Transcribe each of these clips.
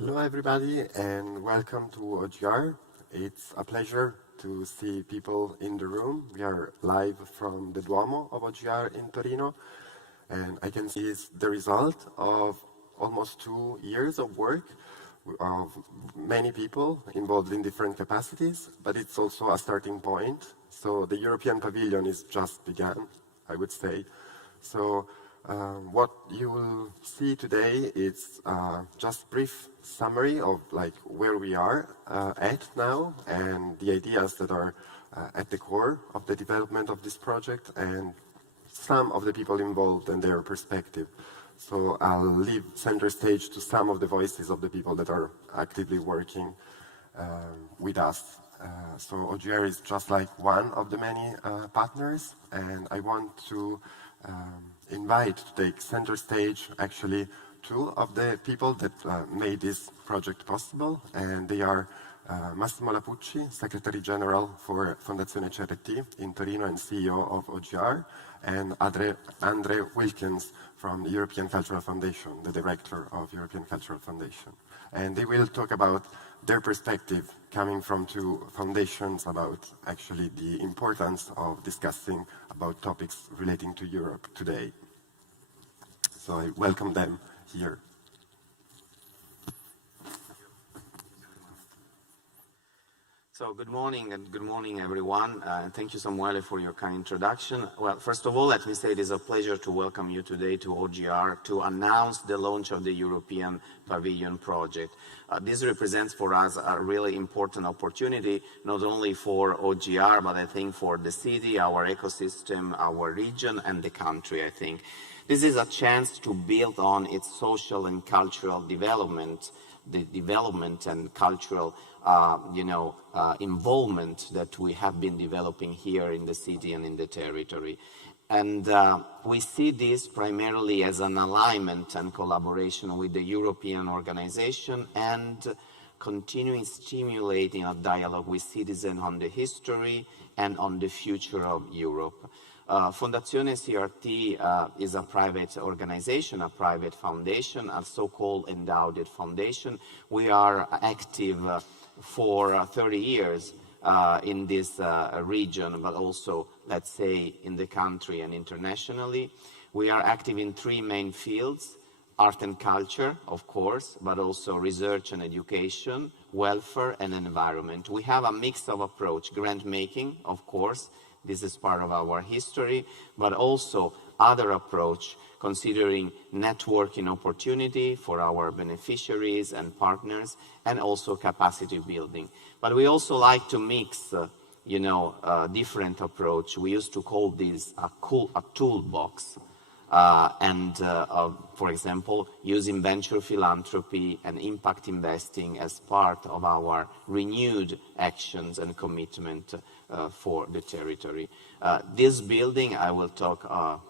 Hello everybody and welcome to OGR. It's a pleasure to see people in the room. We are live from the Duomo of OGR in Torino, and I can see it's the result of almost 2 years of work of many people involved in different capacities, but it's also a starting point. So the European Pavilion is just begun, I would say. So what you will see today is just brief summary of where we are at now and the ideas that are at the core of the development of this project and some of the people involved and their perspective. So I'll leave center stage to some of the voices of the people that are actively working with us. So OGR is just like one of the many partners, and I want to invite to take center stage actually two of the people that made this project possible, and they are Massimo Lapucci, Secretary General for Fondazione CRT in Torino and CEO of OGR, and Andre Wilkins from the European Cultural Foundation, the Director of European Cultural Foundation. And they will talk about their perspective coming from two foundations about actually the importance of discussing about topics relating to Europe today. So I welcome them here. So good morning and good morning everyone. Thank you Samuele for your kind introduction. Well, first of all, let me say it is a pleasure to welcome you today to OGR to announce the launch of the European Pavilion project. This represents for us a really important opportunity, not only for OGR, but I think for the city, our ecosystem, our region, and the country, I think. This is a chance to build on its social and cultural development, the development and cultural involvement that we have been developing here in the city and in the territory. And we see this primarily as an alignment and collaboration with the European organization and continuing stimulating a dialogue with citizens on the history and on the future of Europe. Fondazione CRT is a private organization, a private foundation, a so-called endowed foundation. We are active for 30 years in this region, but also, let's say, in the country and internationally. We are active in three main fields: art and culture, of course, but also research and education, welfare and environment. We have a mix of approach: grant making, of course, this is part of our history, but also other approach considering networking opportunity for our beneficiaries and partners, and also capacity building. But we also like to mix, different approach. We used to call this a toolbox. For example, using venture philanthropy and impact investing as part of our renewed actions and commitment for the territory. This building, I will talk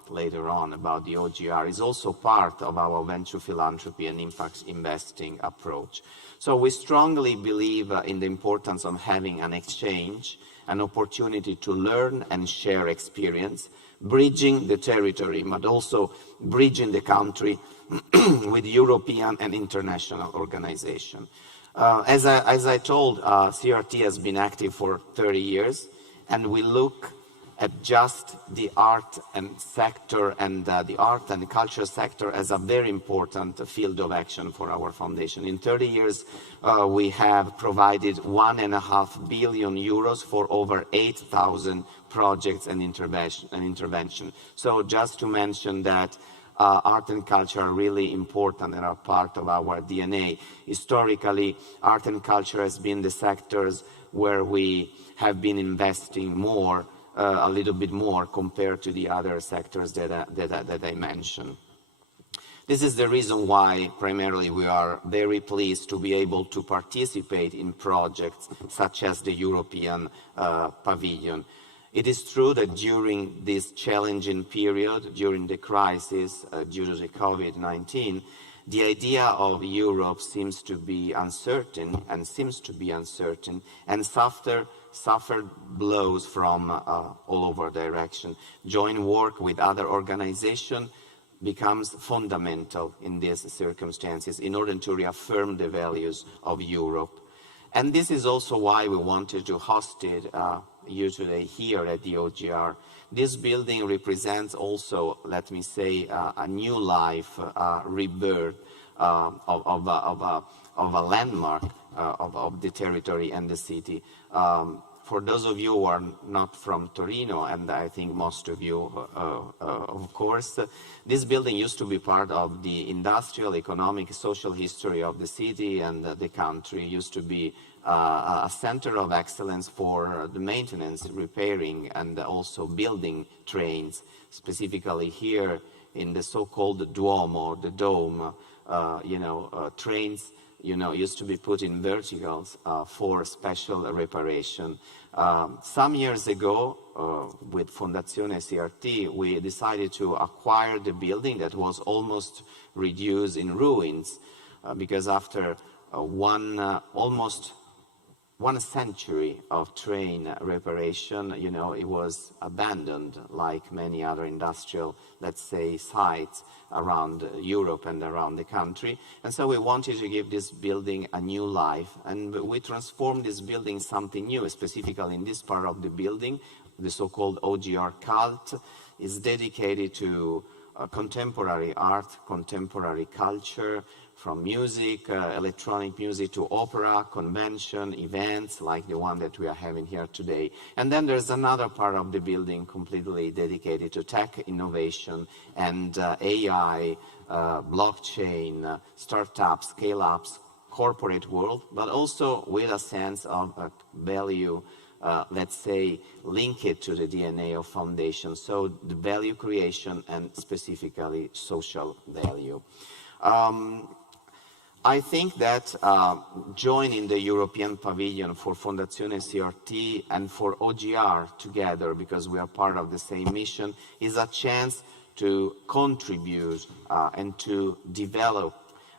later on about the OGR, is also part of our venture philanthropy and impact investing approach. So we strongly believe in the importance of having an exchange, an opportunity to learn and share experience, bridging the territory, but also bridging the country with European and international organization. As I told, CRT has been active for 30 years, and we look at just the art and sector and the art and culture sector as a very important field of action for our foundation. In 30 years, we have provided 1.5 billion euros for over 8,000 projects and intervention. So just to mention that art and culture are really important and are part of our DNA. Historically, art and culture has been the sectors where we have been investing more, a little bit more compared to the other sectors that I mentioned. This is the reason why primarily we are very pleased to be able to participate in projects such as the European Pavilion. It is true that during this challenging period, during the crisis due to the COVID-19, the idea of Europe seems to be uncertain and suffered blows from all over direction. Joint work with other organizations becomes fundamental in these circumstances in order to reaffirm the values of Europe. And this is also why we wanted to host it you today here at the OGR. This building represents also, let me say, a new life, rebirth of a landmark of the territory and the city. For those of you who are not from Torino, and I think most of you, of course, this building used to be part of the industrial, economic, social history of the city and the country. It used to be a center of excellence for the maintenance, repairing, and also building trains, specifically here in the so-called Duomo, the dome, trains used to be put in verticals for special reparation. Some years ago, with Fondazione CRT, we decided to acquire the building that was almost reduced in ruins, because after almost 1 century of train reparation, it was abandoned like many other industrial, let's say, sites around Europe and around the country. And so we wanted to give this building a new life. And we transformed this building something new, specifically in this part of the building, the so-called OGR cult is dedicated to contemporary art, contemporary culture, from music, electronic music, to opera, convention, events like the one that we are having here today. And then there's another part of the building completely dedicated to tech innovation and AI, blockchain, startups, scale-ups, corporate world, but also with a sense of value, let's say, link it to the DNA of foundation. So the value creation and specifically social value. I think that joining the European Pavilion for Fondazione CRT and for OGR together, because we are part of the same mission, is a chance to contribute and to develop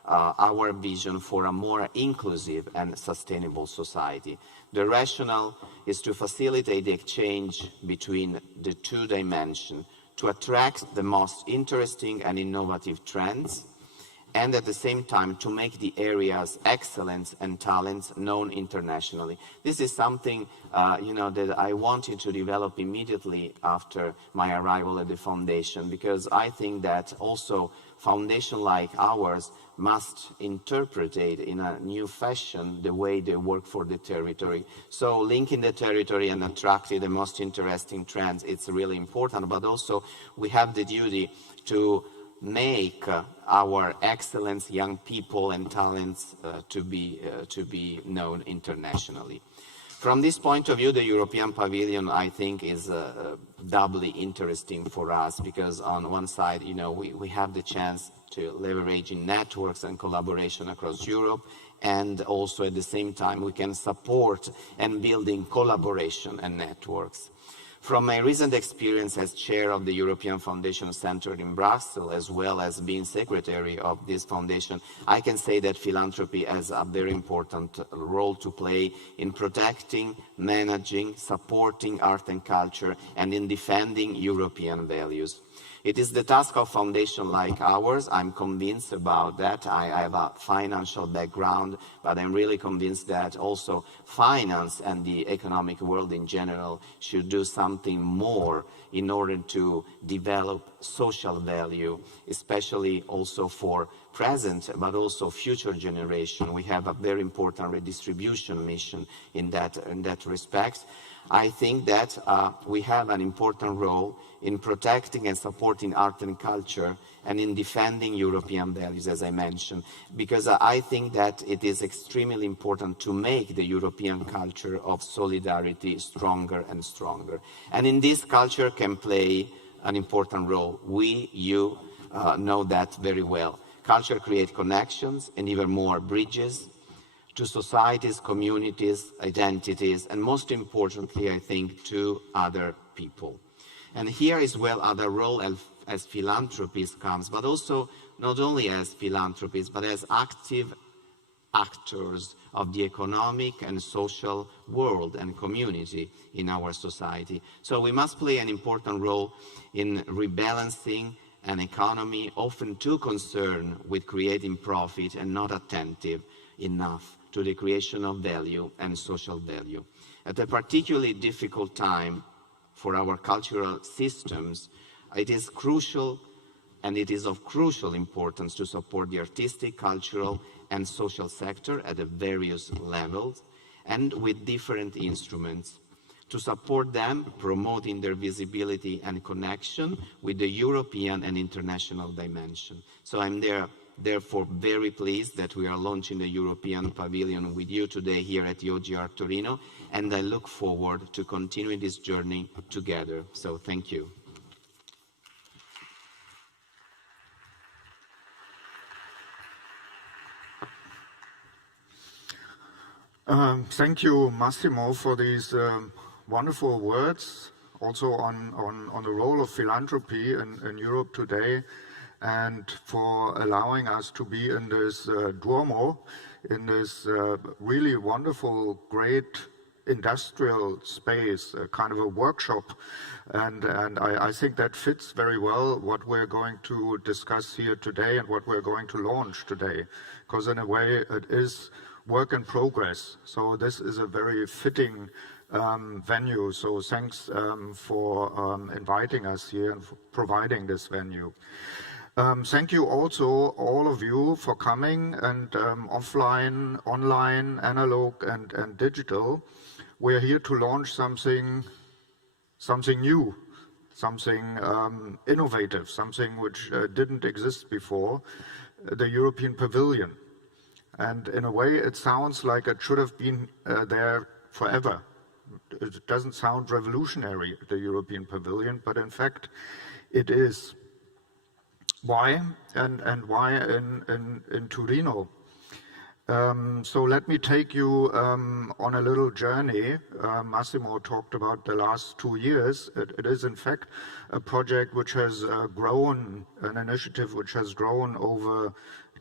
our vision for a more inclusive and sustainable society. The rationale is to facilitate the exchange between the two dimensions, to attract the most interesting and innovative trends, and at the same time to make the area's excellence and talents known internationally. This is something that I wanted to develop immediately after my arrival at the foundation, because I think that also foundation like ours must interpret it in a new fashion the way they work for the territory. So linking the territory and attracting the most interesting trends, it's really important, but also we have the duty to make our excellence, young people and talents to be known internationally. From this point of view, the European Pavilion, I think, is doubly interesting for us, because on one side, we have the chance to leverage in networks and collaboration across Europe, and also at the same time we can support and building collaboration and networks. From my recent experience as chair of the European Foundation Center in Brussels, as well as being secretary of this foundation, I can say that philanthropy has a very important role to play in protecting, managing, supporting art and culture, and in defending European values. It is the task of foundations like ours. I'm convinced about that. I have a financial background, but I'm really convinced that also finance and the economic world in general should do something more in order to develop social value, especially also for present, but also future generation. We have a very important redistribution mission in that respect. I think that we have an important role in protecting and supporting art and culture and in defending European values, as I mentioned, because I think that it is extremely important to make the European culture of solidarity stronger and stronger. And in this, culture can play an important role. You know that very well. Culture creates connections and even more bridges to societies, communities, identities, and most importantly, I think, to other people. And here is where other role as philanthropists comes, but also not only as philanthropists, but as active actors of the economic and social world and community in our society. So we must play an important role in rebalancing an economy often too concerned with creating profit and not attentive enough to the creation of value and social value. At a particularly difficult time for our cultural systems, it is crucial and it is of crucial importance to support the artistic, cultural and social sector at the various levels and with different instruments, to support them, promoting their visibility and connection with the European and international dimension. So I'm therefore very pleased that we are launching the European Pavilion with you today here at the OGR Torino, and I look forward to continuing this journey together. So thank you. Thank you, Massimo, for these wonderful words, also on the role of philanthropy in Europe today, and for allowing us to be in this Duomo, in this really wonderful, great industrial space, kind of a workshop. And I think that fits very well what we're going to discuss here today and what we're going to launch today, because in a way it is work in progress. So this is a very fitting venue. So thanks for inviting us here and for providing this venue. Thank you also, all of you, for coming, and offline, online, analog and digital. We're here to launch something new, something innovative, something which didn't exist before, the European Pavilion. And in a way, it sounds like it should have been there forever. It doesn't sound revolutionary, the European Pavilion, but in fact, it is. Why? And why in Torino? So let me take you on a little journey. Massimo talked about the last 2 years. It is in fact a project which has grown, an initiative which has grown over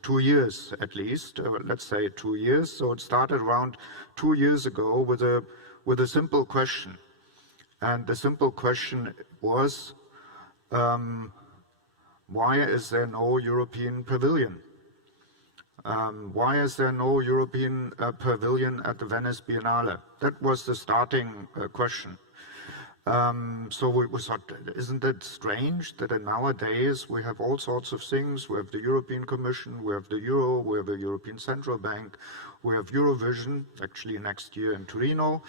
2 years at least, let's say 2 years. So it started around 2 years ago with a simple question. And the simple question was, why is there no European Pavilion? Why is there no European Pavilion at the Venice Biennale? That was the starting question. So we thought, isn't it strange that nowadays we have all sorts of things? We have the European Commission, we have the Euro, we have the European Central Bank, we have Eurovision, actually next year in Torino,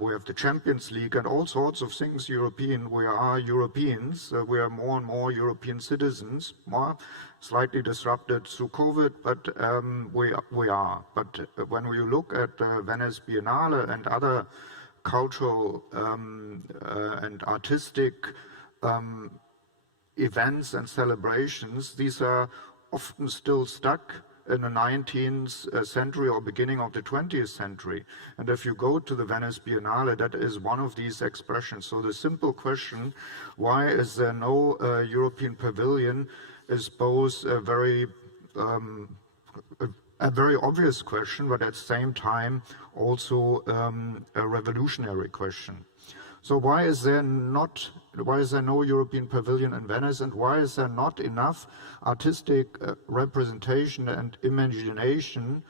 we have the Champions League and all sorts of things European. We are Europeans, we are more and more European citizens, more slightly disrupted through COVID, but we are. But when we look at the Venice Biennale and other cultural and artistic events and celebrations, these are often still stuck in the 19th century or beginning of the 20th century. And if you go to the Venice Biennale, that is one of these expressions. So the simple question, why is there no European Pavilion, is both a very obvious question, but at the same time also a revolutionary question. So why is there no European Pavilion in Venice, and why is there not enough artistic representation and imagination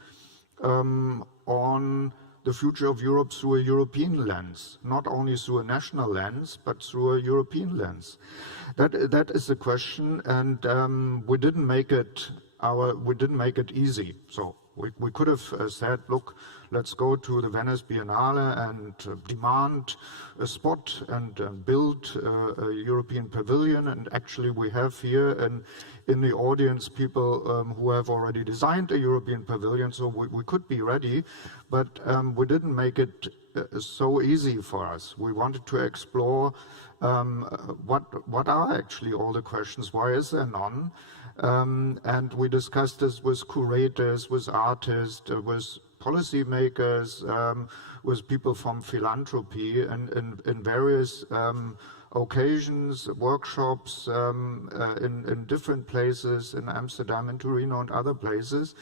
on the future of Europe through a European lens, not only through a national lens, but through a European lens? That is the question, and we didn't make it easy. So we could have said, look, let's go to the Venice Biennale and demand a spot and build a European Pavilion. And actually we have here in the audience people who have already designed a European Pavilion, so we could be ready, but we didn't make it so easy for us. We wanted to explore what are actually all the questions, why is there none? And we discussed this with curators, with artists, with policymakers, with people from philanthropy, and in various occasions, workshops in different places, in Amsterdam, in Torino and other places.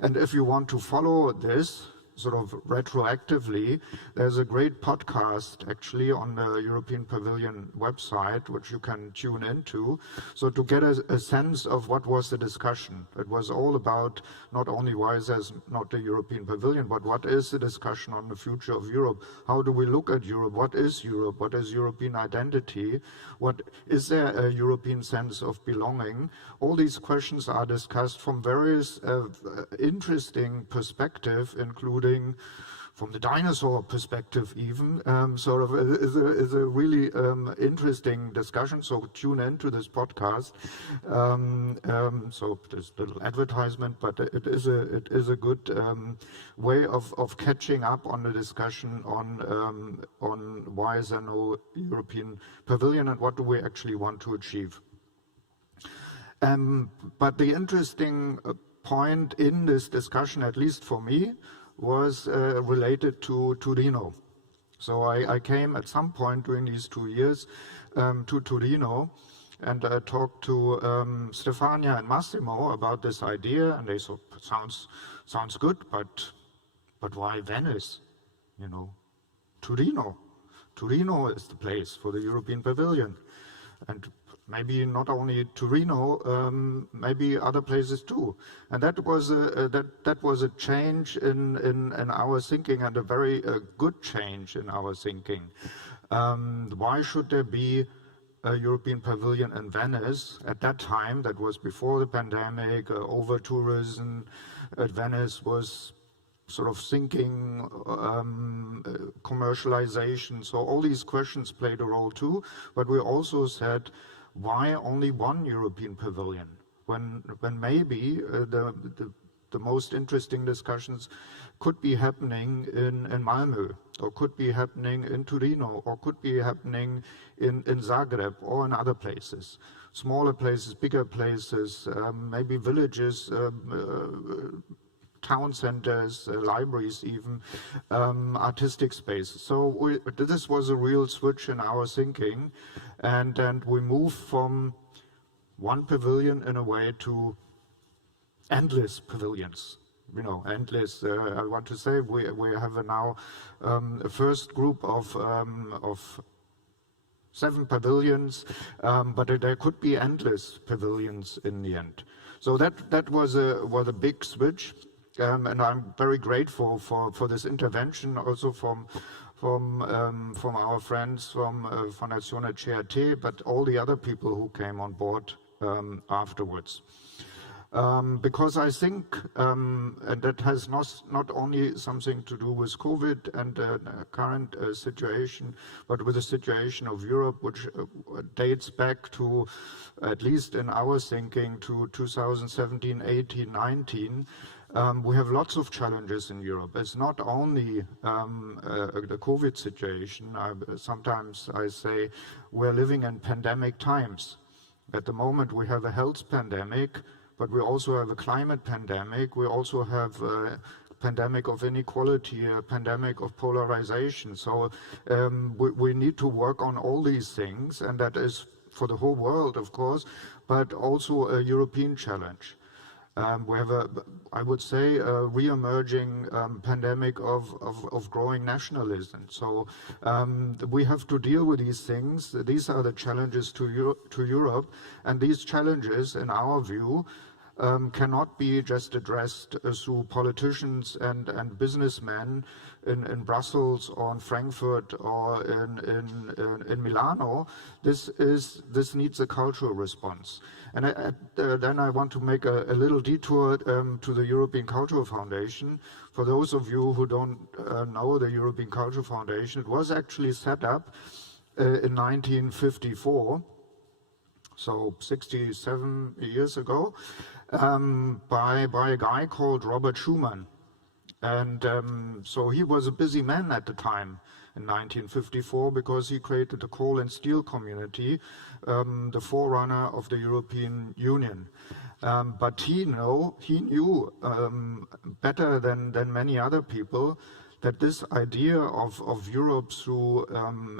And if you want to follow this, sort of retroactively. There's a great podcast actually on the European Pavilion website, which you can tune into. So to get a sense of what was the discussion. It was all about not only why is there not the European Pavilion, but what is the discussion on the future of Europe? How do we look at Europe? What is Europe? What is European identity? What is there a European sense of belonging? All these questions are discussed from various interesting perspectives, including from the dinosaur perspective even, sort of is a really interesting discussion. So tune into this podcast. So there's a little advertisement, but it is a good way of catching up on the discussion on why is there no European Pavilion and what do we actually want to achieve. But the interesting point in this discussion, at least for me, was related to Torino. So I came at some point during these 2 years to Torino, and I talked to Stefania and Massimo about this idea, and they said, sounds good, but why Venice? You know, Torino. Torino is the place for the European Pavilion. And maybe not only Torino, maybe other places too. And that was a change in our thinking, and a very good change in our thinking. Why should there be a European Pavilion in Venice at that time? That was before the pandemic. Over tourism at Venice was sort of sinking, commercialization. So all these questions played a role too. But we also said, why only one European Pavilion? When maybe the most interesting discussions could be happening in Malmö, or could be happening in Torino, or could be happening in Zagreb or in other places. Smaller places, bigger places, maybe villages, town centers, libraries even, artistic spaces. So this was a real switch in our thinking, and we moved from one pavilion in a way to endless pavilions. You know, endless. I want to say we have now a first group of 7 pavilions, but there could be endless pavilions in the end. So that was a big switch. And I'm very grateful for this intervention, also from our friends from Fondazione CRT, but all the other people who came on board afterwards. Because I think, and that has not only something to do with COVID and the current situation, but with the situation of Europe, which dates back to, at least in our thinking, to 2017, 18, 19. We have lots of challenges in Europe. It's not only the COVID situation. Sometimes I say we're living in pandemic times. At the moment we have a health pandemic, but we also have a climate pandemic. We also have a pandemic of inequality, a pandemic of polarization. So we need to work on all these things, and that is for the whole world, of course, but also a European challenge. We have I would say, a re-emerging pandemic of growing nationalism. So we have to deal with these things. These are the challenges to Europe, and these challenges, in our view, cannot be just addressed through politicians and businessmen in Brussels or in Frankfurt or in Milano. This needs a cultural response. And then I want to make a little detour to the European Cultural Foundation. For those of you who don't know the European Cultural Foundation, it was actually set up in 1954, so 67 years ago, by a guy called Robert Schuman. And so he was a busy man at the time in 1954 because he created the coal and steel community, the forerunner of the European Union. But he knew better than many other people that this idea of Europe through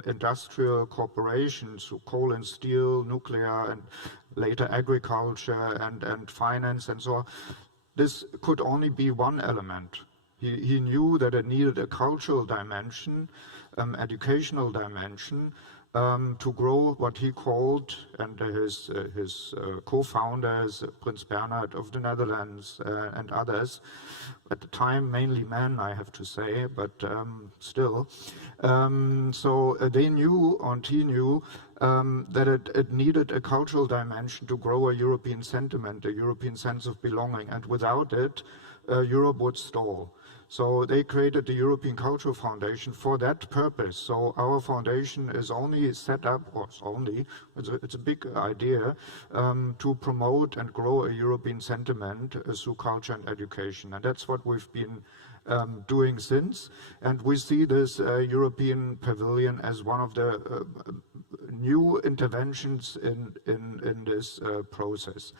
industrial cooperation, through coal and steel, nuclear, and later agriculture and finance and so on, this could only be one element. He knew that it needed a cultural dimension, educational dimension, to grow what he called, and his co-founders, Prince Bernhard of the Netherlands and others, at the time mainly men, I have to say, but still. So they knew, and he knew, that it needed a cultural dimension to grow a European sentiment, a European sense of belonging, and without it, Europe would stall. So they created the European Cultural Foundation for that purpose. So our foundation is only set up, or it's a big idea, to promote and grow a European sentiment through culture and education. And that's what we've been doing since. And we see this European Pavilion as one of the new interventions in this process.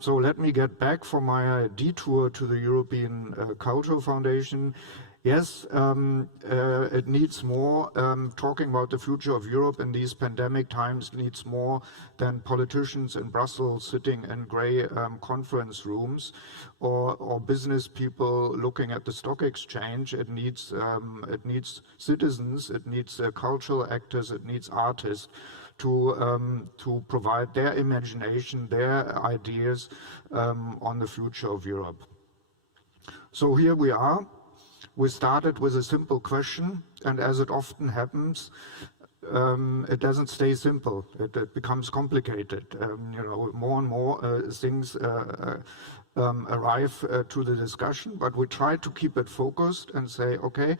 So let me get back from my detour to the European Cultural Foundation. Yes, it needs more. Talking about the future of Europe in these pandemic times needs more than politicians in Brussels sitting in grey conference rooms or business people looking at the stock exchange. It needs citizens, it needs cultural actors, it needs artists to provide their imagination, their ideas on the future of Europe. So here we are. We started with a simple question, and as it often happens, it doesn't stay simple. It becomes complicated. More and more things arrive to the discussion, but we try to keep it focused and say, okay,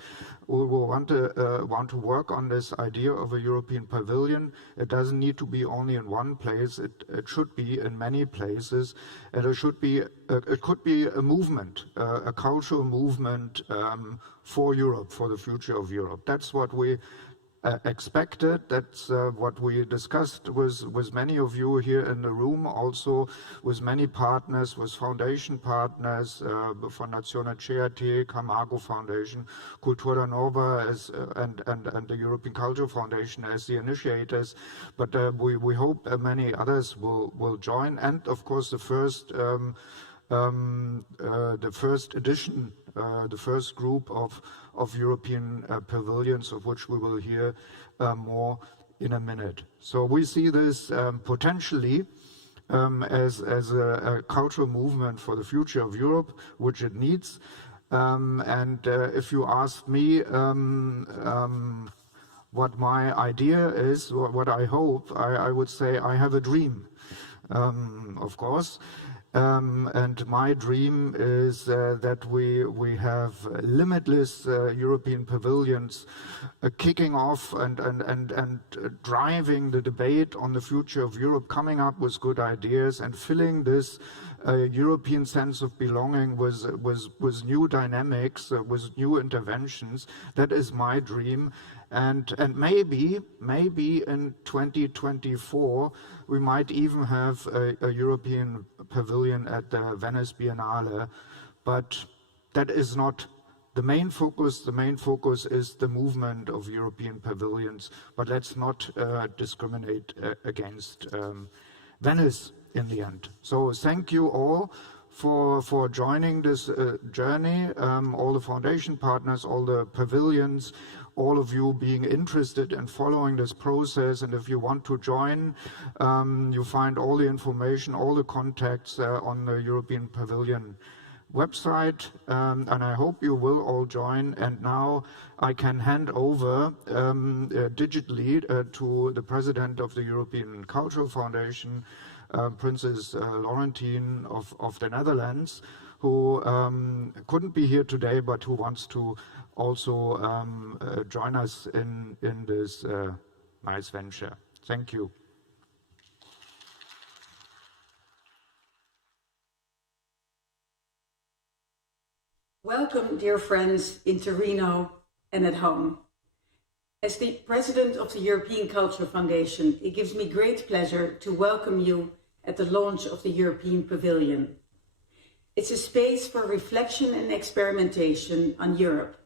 we will want to work on this idea of a European pavilion. It doesn't need to be only in one place. It should be in many places, and it could be a movement, a cultural movement for Europe, for the future of Europe. That's what we expected. That's what we discussed with many of you here in the room, also with many partners, with foundation partners, Fondazione CEAT, Camargo Foundation, Cultura Nova and the European Cultural Foundation as the initiators. But we hope many others will join, and of course the first edition, the first group of European pavilions, of which we will hear more in a minute. So we see this potentially as a cultural movement for the future of Europe, which it needs. And if you ask me what my idea is, what I hope, I would say I have a dream, of course. And my dream is that we have limitless European pavilions kicking off and driving the debate on the future of Europe, coming up with good ideas and filling this European sense of belonging with new dynamics, with new interventions. That is my dream. And maybe in 2024 we might even have a European pavilion at the Venice Biennale, but that is not the main focus. The main focus is the movement of European pavilions, but let's not discriminate against Venice in the end. So thank you all for joining this journey, all the foundation partners, all the pavilions, all of you being interested in following this process. And if you want to join, you find all the information, all the contacts on the European Pavilion website, and I hope you will all join. And now I can hand over digitally to the president of the European Cultural Foundation, Princess Laurentien of the Netherlands, who couldn't be here today, but who wants to also join us in this nice venture. Thank you. Welcome, dear friends in Torino and at home. As the president of the European Cultural Foundation, it gives me great pleasure to welcome you at the launch of the European Pavilion. It's a space for reflection and experimentation on Europe.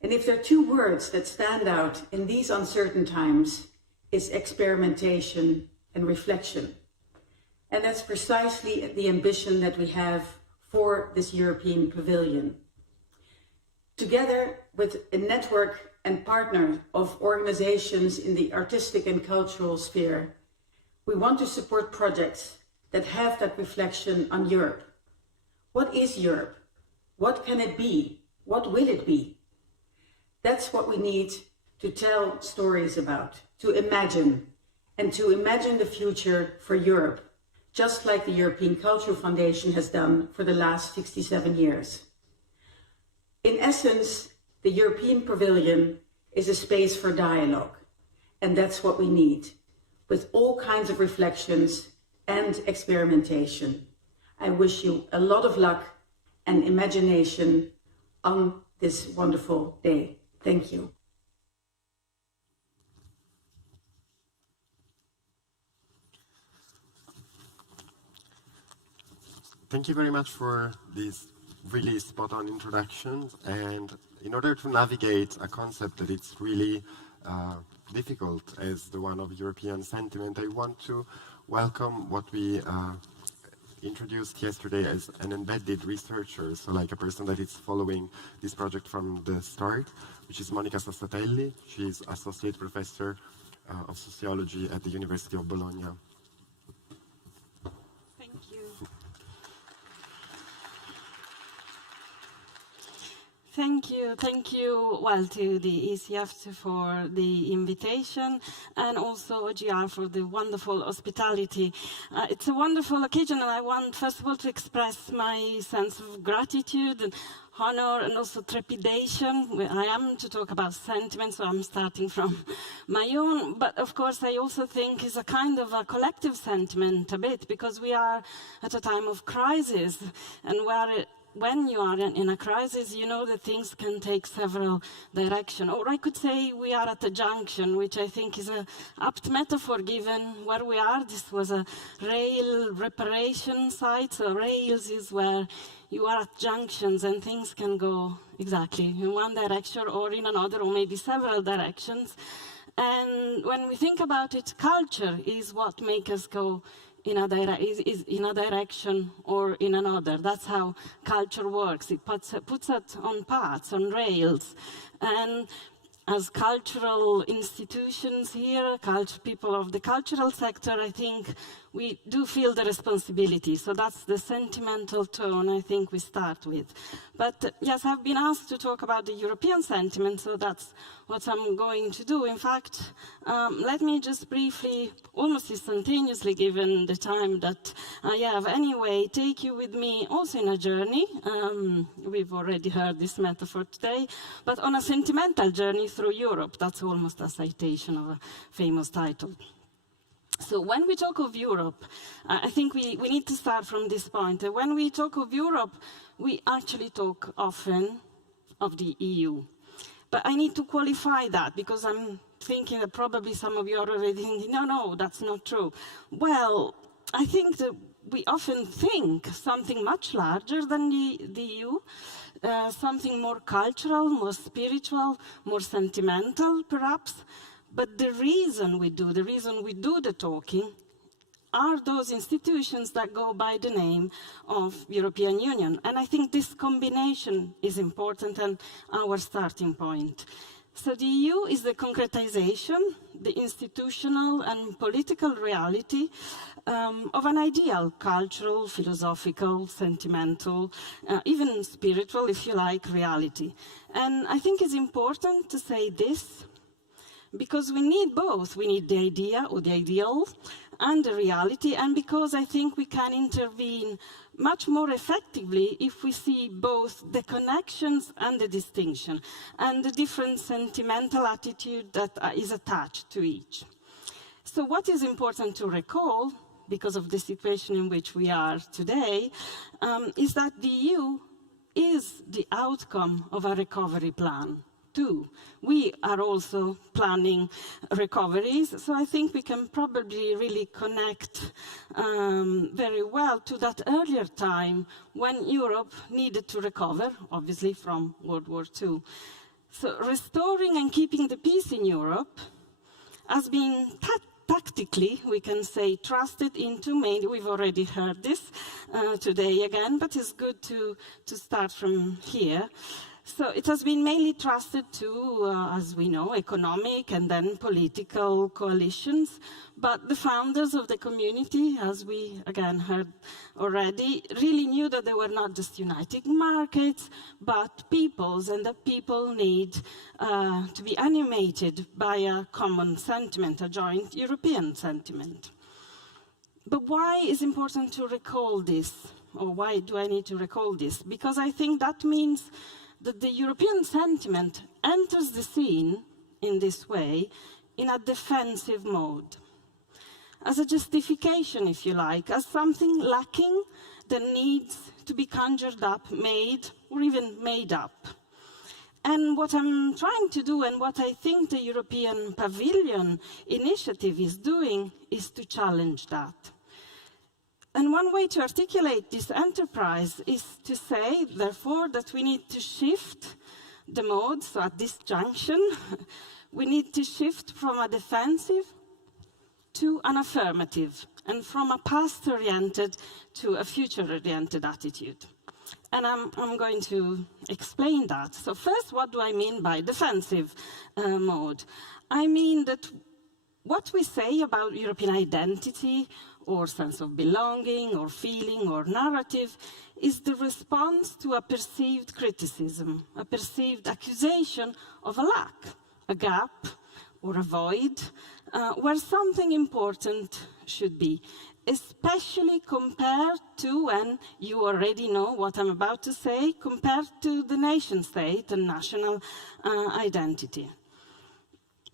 And if there are two words that stand out in these uncertain times, it's experimentation and reflection. And that's precisely the ambition that we have for this European Pavilion. Together with a network and partner of organizations in the artistic and cultural sphere, we want to support projects that have that reflection on Europe. What is Europe? What can it be? What will it be? That's what we need to tell stories about, to imagine, and to imagine the future for Europe, just like the European Cultural Foundation has done for the last 67 years. In essence, the European Pavilion is a space for dialogue, and that's what we need, with all kinds of reflections and experimentation. I wish you a lot of luck and imagination on this wonderful day. Thank you. Thank you very much for these really spot-on introductions. And in order to navigate a concept that it's really difficult as the one of European sentiment, I want to welcome what we introduced yesterday as an embedded researcher, so like a person that is following this project from the start, which is Monica Sassatelli. She's Associate Professor of Sociology at the University of Bologna. Thank you. Thank you, well, to the ECF for the invitation, and also OGR for the wonderful hospitality. It's a wonderful occasion, and I want, first of all, to express my sense of gratitude and honor and also trepidation. I am to talk about sentiment, so I'm starting from my own, but of course I also think it's a kind of a collective sentiment a bit, because we are at a time of crisis, and when you are in a crisis, you know that things can take several directions. Or I could say we are at a junction, which I think is an apt metaphor given where we are. This was a rail reparation site, so rails is where you are at junctions and things can go exactly in one direction or in another, or maybe several directions. And when we think about it, culture is what makes us go in a direction or in another. That's how culture works. It puts it on paths, on rails. And as cultural institutions here, people of the cultural sector, I think we do feel the responsibility. So that's the sentimental tone I think we start with. But yes, I've been asked to talk about the European sentiment, so that's what I'm going to do. In fact, let me just briefly, almost instantaneously given the time that I have anyway, take you with me also in a journey. We've already heard this metaphor today, but on a sentimental journey through Europe. That's almost a citation of a famous title. So when we talk of Europe, I think we need to start from this point. When we talk of Europe, we actually talk often of the EU. But I need to qualify that, because I'm thinking that probably some of you are already thinking, no, that's not true. Well, I think that we often think something much larger than the EU, something more cultural, more spiritual, more sentimental, perhaps. But the reason we do the talking are those institutions that go by the name of European Union. And I think this combination is important and our starting point. So the EU is the concretization, the institutional and political reality of an ideal, cultural, philosophical, sentimental, even spiritual, if you like, reality. And I think it's important to say this, because we need both. We need the idea or the ideal and the reality, and because I think we can intervene much more effectively if we see both the connections and the distinction, and the different sentimental attitude that is attached to each. So what is important to recall, because of the situation in which we are today, is that the EU is the outcome of a recovery plan. Too. We are also planning recoveries, so I think we can probably really connect very well to that earlier time when Europe needed to recover, obviously from World War II. So restoring and keeping the peace in Europe has been tactically, we can say, trusted into mainly, we've already heard this today again, but it's good to start from here. So it has been mainly trusted to, as we know, economic and then political coalitions. But the founders of the community, as we again heard already, really knew that they were not just uniting markets, but peoples, and that people need to be animated by a common sentiment, a joint European sentiment. But why is it important to recall this? Or why do I need to recall this? Because I think that means that the European sentiment enters the scene in this way in a defensive mode, as a justification, if you like, as something lacking that needs to be conjured up, made, or even made up. And what I'm trying to do, and what I think the European Pavilion initiative is doing, is to challenge that. And one way to articulate this enterprise is to say, therefore, that we need to shift the modes. So at this junction, we need to shift from a defensive to an affirmative, and from a past-oriented to a future-oriented attitude. And I'm going to explain that. So first, what do I mean by defensive mode? I mean that what we say about European identity, or sense of belonging, or feeling, or narrative, is the response to a perceived criticism, a perceived accusation of a lack, a gap, or a void, where something important should be, especially compared to, and you already know what I'm about to say, compared to the nation state and national identity.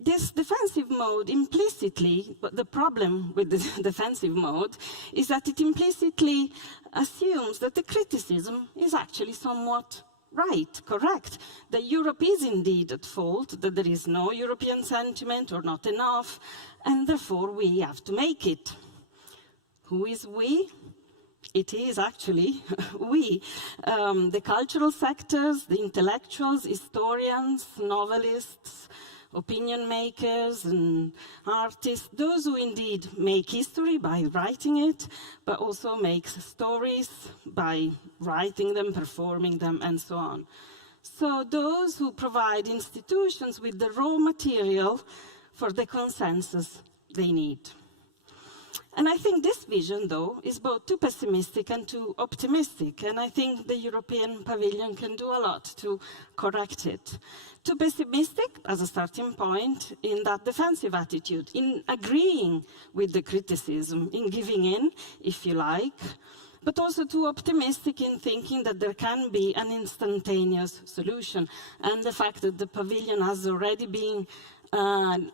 This defensive mode implicitly, but the problem with the defensive mode is that it implicitly assumes that the criticism is actually somewhat right, correct, that Europe is indeed at fault, that there is no European sentiment or not enough, and therefore we have to make it. Who is we? It is actually we, the cultural sectors, the intellectuals, historians, novelists, opinion makers and artists, those who indeed make history by writing it, but also make stories by writing them, performing them, and so on. So those who provide institutions with the raw material for the consensus they need. And I think this vision, though, is both too pessimistic and too optimistic, and I think the European Pavilion can do a lot to correct it. Too pessimistic as a starting point in that defensive attitude, in agreeing with the criticism, in giving in, if you like, but also too optimistic in thinking that there can be an instantaneous solution, and the fact that the Pavilion has already been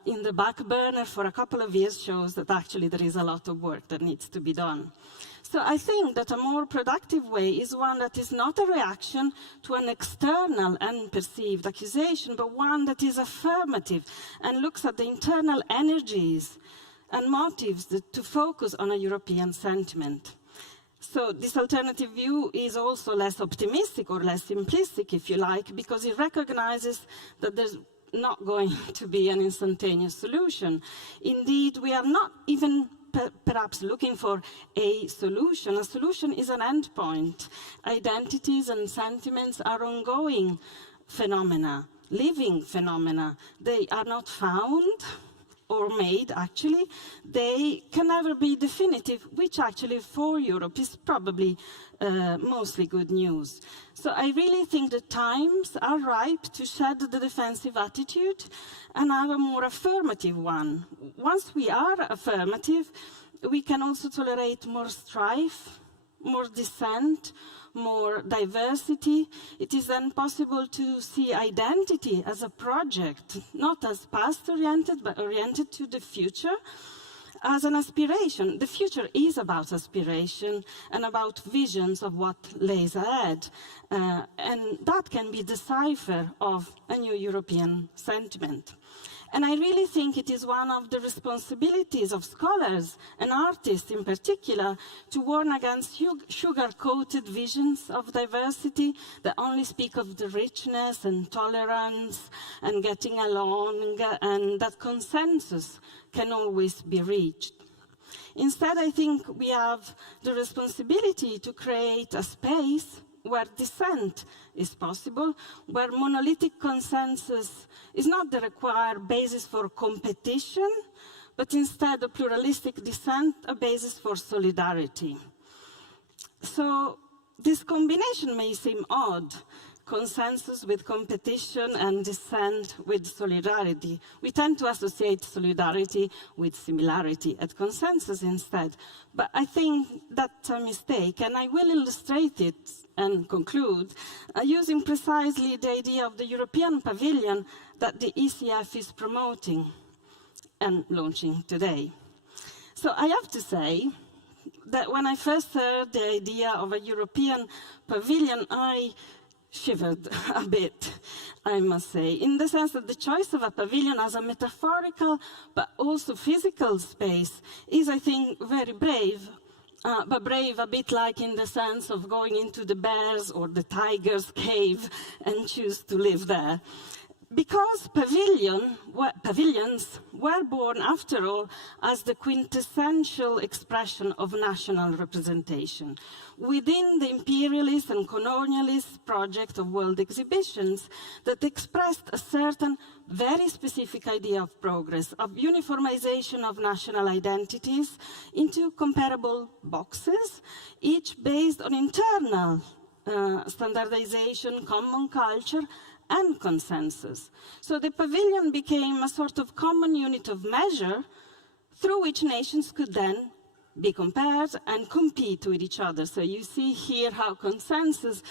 in the back burner for a couple of years shows that actually there is a lot of work that needs to be done. So I think that a more productive way is one that is not a reaction to an external and perceived accusation, but one that is affirmative and looks at the internal energies and motives to focus on a European sentiment. So this alternative view is also less optimistic or less simplistic, if you like, because it recognizes that there's not going to be an instantaneous solution. Indeed, we are not even perhaps looking for a solution. A solution is an endpoint. Identities and sentiments are ongoing phenomena, living phenomena. They are not found or made, actually. They can never be definitive, which actually for Europe is probably mostly good news. So I really think the times are ripe to shed the defensive attitude and have a more affirmative one. Once we are affirmative, we can also tolerate more strife, more dissent, more diversity. It is then possible to see identity as a project, not as past-oriented, but oriented to the future, as an aspiration. The future is about aspiration and about visions of what lays ahead. And that can be the cipher of a new European sentiment. And I really think it is one of the responsibilities of scholars and artists in particular to warn against sugar-coated visions of diversity that only speak of the richness and tolerance and getting along, and that consensus can always be reached. Instead, I think we have the responsibility to create a space where dissent is possible, where monolithic consensus is not the required basis for competition, but instead a pluralistic dissent, a basis for solidarity. So this combination may seem odd, consensus with competition and dissent with solidarity. We tend to associate solidarity with similarity and consensus instead. But I think that's a mistake, and I will illustrate it and conclude using precisely the idea of the European Pavilion that the ECF is promoting and launching today. So I have to say that when I first heard the idea of a European Pavilion, I shivered a bit, I must say, in the sense that the choice of a pavilion as a metaphorical but also physical space is, I think, very brave, but brave a bit like in the sense of going into the bear's or the tiger's cave and choose to live there. Because pavilions were born, after all, as the quintessential expression of national representation within the imperialist and colonialist project of world exhibitions that expressed a certain very specific idea of progress, of uniformization of national identities into comparable boxes, each based on internal standardization, common culture, and consensus. So the pavilion became a sort of common unit of measure through which nations could then be compared and compete with each other. So you see here how consensus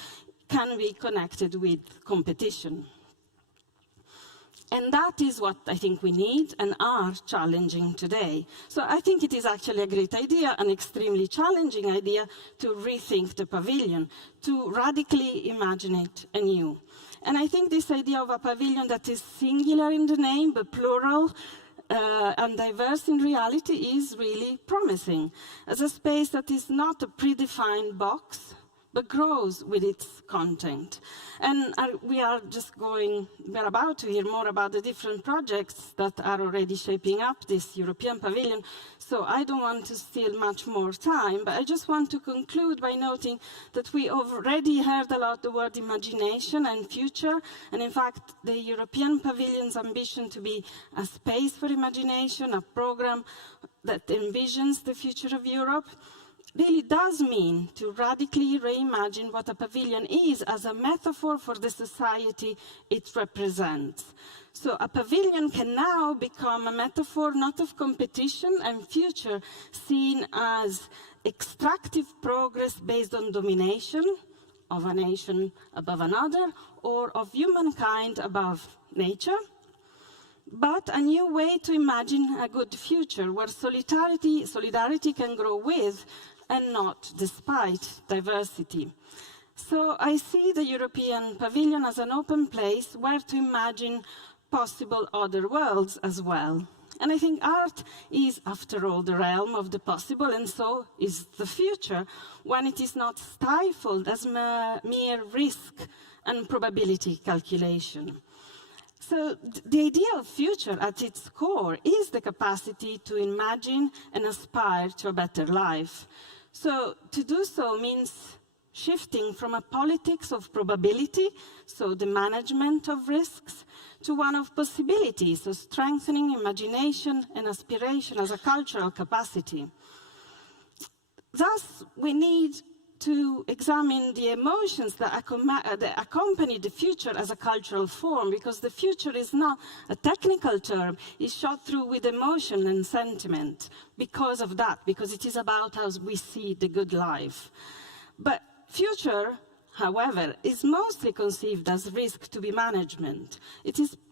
can be connected with competition. And that is what I think we need and are challenging today. So I think it is actually a great idea, an extremely challenging idea, to rethink the pavilion, to radically imagine it anew. And I think this idea of a pavilion that is singular in the name, but plural and diverse in reality is really promising, as a space that is not a predefined box, but grows with its content. And we are about to hear more about the different projects that are already shaping up this European Pavilion. So I don't want to steal much more time, but I just want to conclude by noting that we already heard a lot the word imagination and future. And in fact, the European Pavilion's ambition to be a space for imagination, a program that envisions the future of Europe, really does mean to radically reimagine what a pavilion is as a metaphor for the society it represents. So a pavilion can now become a metaphor not of competition and future, seen as extractive progress based on domination of a nation above another, or of humankind above nature, but a new way to imagine a good future where solidarity can grow with and not despite diversity. So I see the European Pavilion as an open place where to imagine possible other worlds as well. And I think art is, after all, the realm of the possible, and so is the future, when it is not stifled as mere risk and probability calculation. So the idea of future at its core is the capacity to imagine and aspire to a better life. So to do so means shifting from a politics of probability, so the management of risks, to one of possibility, so strengthening imagination and aspiration as a cultural capacity. Thus, we need to examine the emotions that accompany the future as a cultural form, because the future is not a technical term, it's shot through with emotion and sentiment because of that, because it is about how we see the good life. But future, however, is mostly conceived as risk to be management.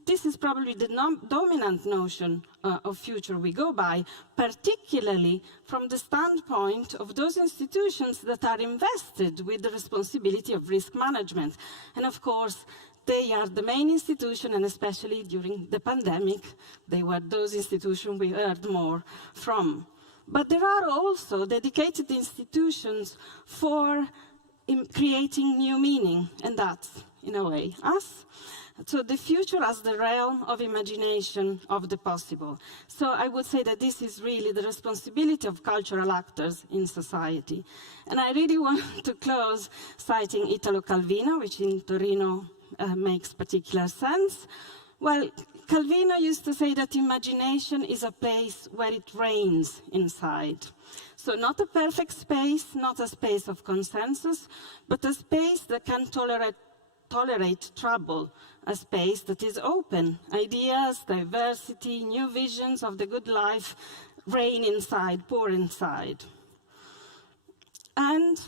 This is probably the dominant notion of future we go by, particularly from the standpoint of those institutions that are invested with the responsibility of risk management. And of course, they are the main institution, and especially during the pandemic, they were those institutions we heard more from. But there are also dedicated institutions for creating new meaning, and that's, in a way, us. So the future as the realm of imagination of the possible. So I would say that this is really the responsibility of cultural actors in society. And I really want to close citing Italo Calvino, which in Torino makes particular sense. Well, Calvino used to say that imagination is a place where it rains inside. So not a perfect space, not a space of consensus, but a space that can tolerate trouble, a space that is open. Ideas, diversity, new visions of the good life rain inside, pour inside. And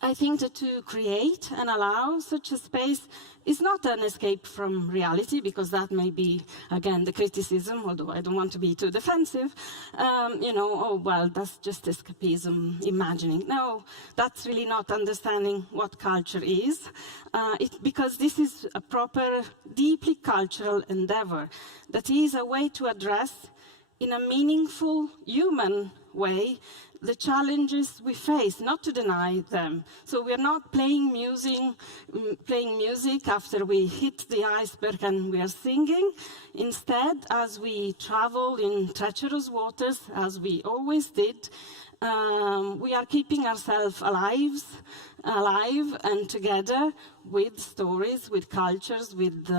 I think that to create and allow such a space is not an escape from reality, because that may be, again, the criticism, although I don't want to be too defensive, oh, well, that's just escapism, imagining. No, that's really not understanding what culture is, because this is a proper, deeply cultural endeavor that is a way to address, in a meaningful, human way, the challenges we face, not to deny them. So we're not playing music after we hit the iceberg and we are singing. Instead, as we travel in treacherous waters, as we always did, we are keeping ourselves alive and together with stories, with cultures, with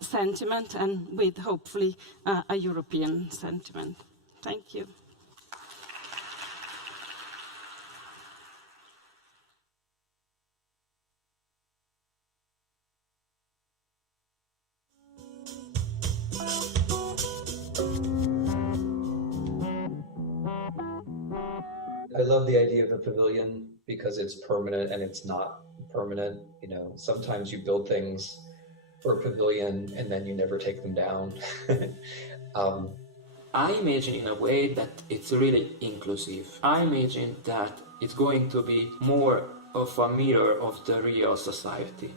sentiment, and with, hopefully, a European sentiment. Thank you. I love the idea of the pavilion because it's permanent and it's not permanent. You know, sometimes you build things for a pavilion and then you never take them down. I imagine in a way that it's really inclusive. I imagine that it's going to be more of a mirror of the real society.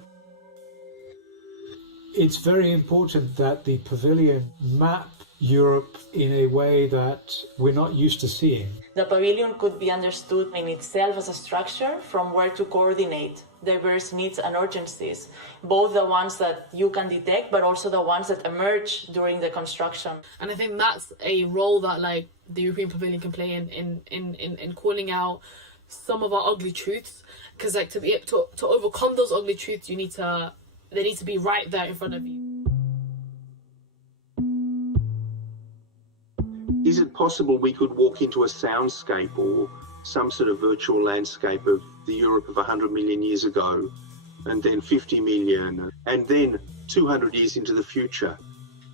It's very important that the pavilion map Europe in a way that we're not used to seeing. The pavilion could be understood in itself as a structure from where to coordinate diverse needs and urgencies, both the ones that you can detect, but also the ones that emerge during the construction. And I think that's a role that like the European Pavilion can play in calling out some of our ugly truths, because like to overcome those ugly truths, they need to be right there in front of you. Is it possible we could walk into a soundscape or some sort of virtual landscape of the Europe of 100 million years ago, and then 50 million, and then 200 years into the future?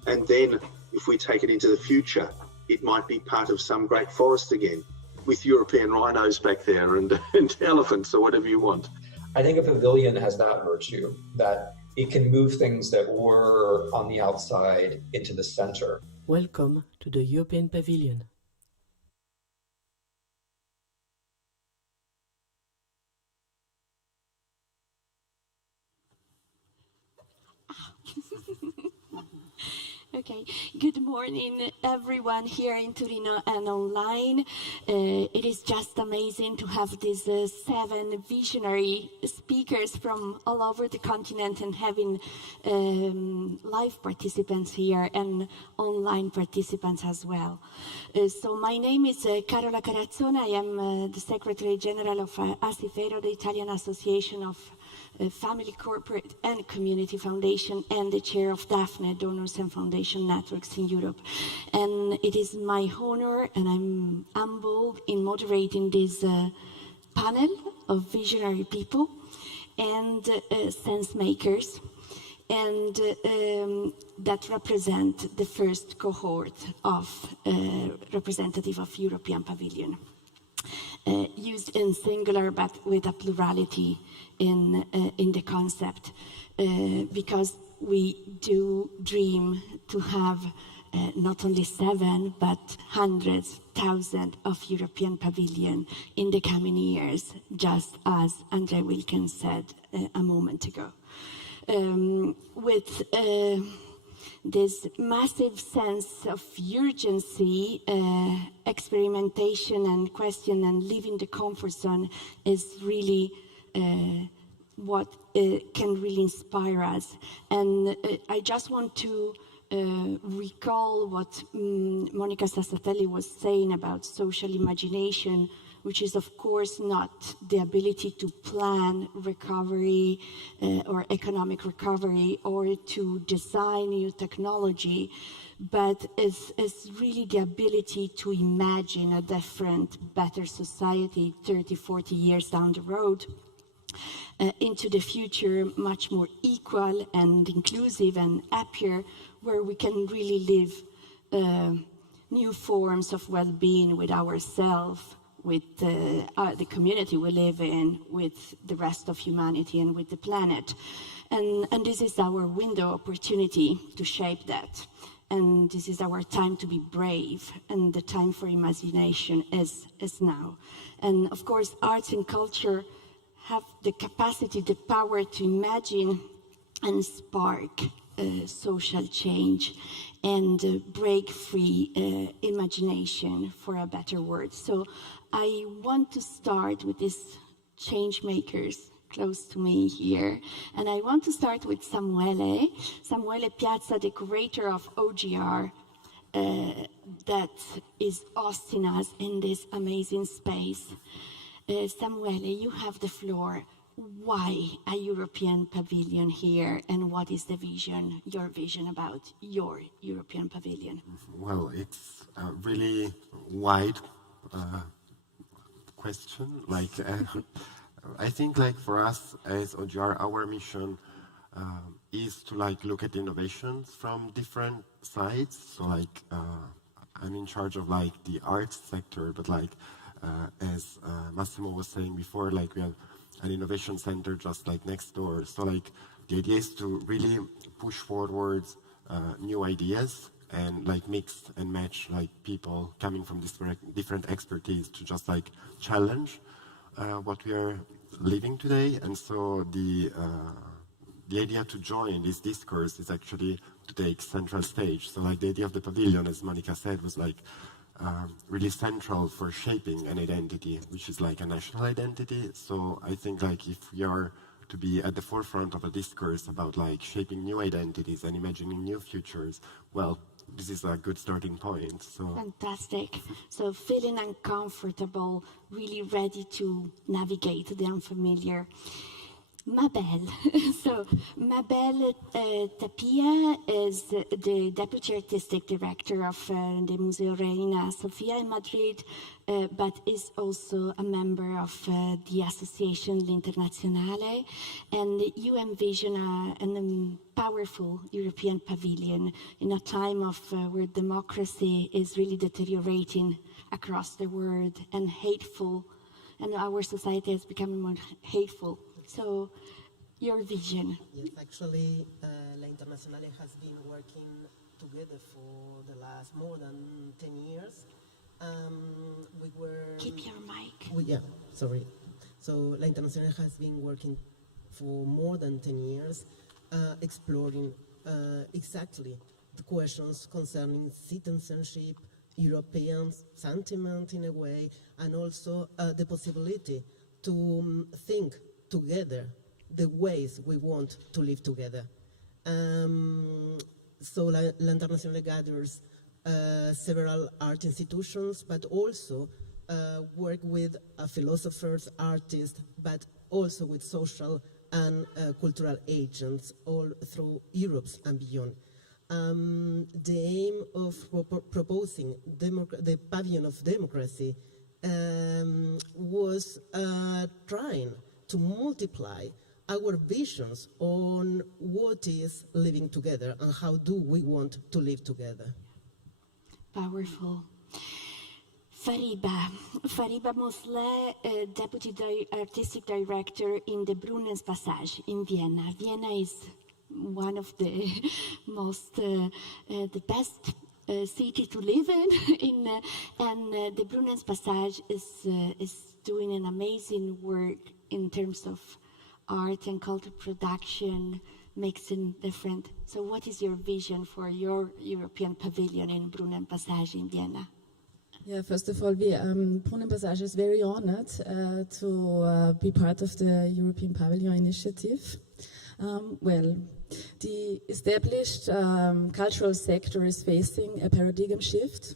And then, if we take it into the future, it might be part of some great forest again, with European rhinos back there and elephants or whatever you want. I think a pavilion has that virtue, that it can move things that were on the outside into the center. Welcome to the European Pavilion. Okay, good morning everyone here in Torino and online. It is just amazing to have these 7 visionary speakers from all over the continent and having live participants here and online participants as well. So my name is Carola Carazzone. I am the Secretary General of ASIFERO, the Italian Association of Family, Corporate and Community Foundation, and the chair of Daphne Donors and Foundation Networks in Europe. And it is my honor, and I'm humbled in moderating this panel of visionary people and sense makers, and that represent the first cohort of representative of European Pavilion. Used in singular but with a plurality in the concept, because we do dream to have not only 7 but hundreds, thousands of European pavilion in the coming years, just as Andre Wilkins said a moment ago. with this massive sense of urgency, experimentation and question and leaving the comfort zone is really what can really inspire us. And I just want to recall what Monica Sassatelli was saying about social imagination, which is of course not the ability to plan recovery or economic recovery or to design new technology, but is really the ability to imagine a different, better society 30, 40 years down the road, into the future, much more equal and inclusive and happier, where we can really live new forms of well-being with ourselves, with the community we live in, with the rest of humanity and with the planet. And this is our window opportunity to shape that. And this is our time to be brave, and the time for imagination is now. And of course, arts and culture have the capacity, the power to imagine and spark social change and break free imagination for a better world. So I want to start with these change makers close to me here. And I want to start with Samuele Piazza, the curator of OGR, that is hosting us in this amazing space. Samuele, you have the floor. Why a European pavilion here, and what is the vision, your vision about your European pavilion? Well, it's a really wide question. I think for us as OGR, our mission is to look at innovations from different sides. So I'm in charge of the arts sector, but as Massimo was saying before, we have an innovation center just next door. So the idea is to really push forward new ideas and mix and match people coming from different expertise to just challenge what we are living today. And so the idea to join this discourse is actually to take central stage. So the idea of the pavilion, as Monica said, was really central for shaping an identity, which is a national identity. So I think if we are to be at the forefront of a discourse about shaping new identities and imagining new futures, well, this is a good starting point. So fantastic. So feeling uncomfortable, really ready to navigate the unfamiliar. Mabel. So Mabel Tapia is the Deputy Artistic Director of the Museo Reina Sofia in Madrid, but is also a member of the Association L'Internazionale. And you envision a powerful European pavilion in a time of where democracy is really deteriorating across the world and hateful, and our society has become more hateful. So, your vision. Yes, actually, L'Internazionale has been working together for the last more than 10 years. We were... Keep your mic. Yeah, sorry. So, L'Internazionale has been working for more than 10 years, exploring exactly the questions concerning citizenship, European sentiment in a way, and also the possibility to think together the ways we want to live together. So L'Internazionale gathers several art institutions, but also work with philosophers, artists, but also with social and cultural agents all through Europe and beyond. The aim of proposing the Pavilion of Democracy was trying to multiply our visions on what is living together and how do we want to live together. Powerful. Fariba Mosleh, Deputy Artistic Director in the Brunei Passage in Vienna. Vienna is one of the most, the best city to live in, and the Brunei Passage is doing an amazing work in terms of art and culture production, makes it different. So what is your vision for your European pavilion in Brunei Passage in Vienna? Yeah, first of all, Brunei Passage is very honored to be part of the European Pavilion initiative. Well, the established cultural sector is facing a paradigm shift.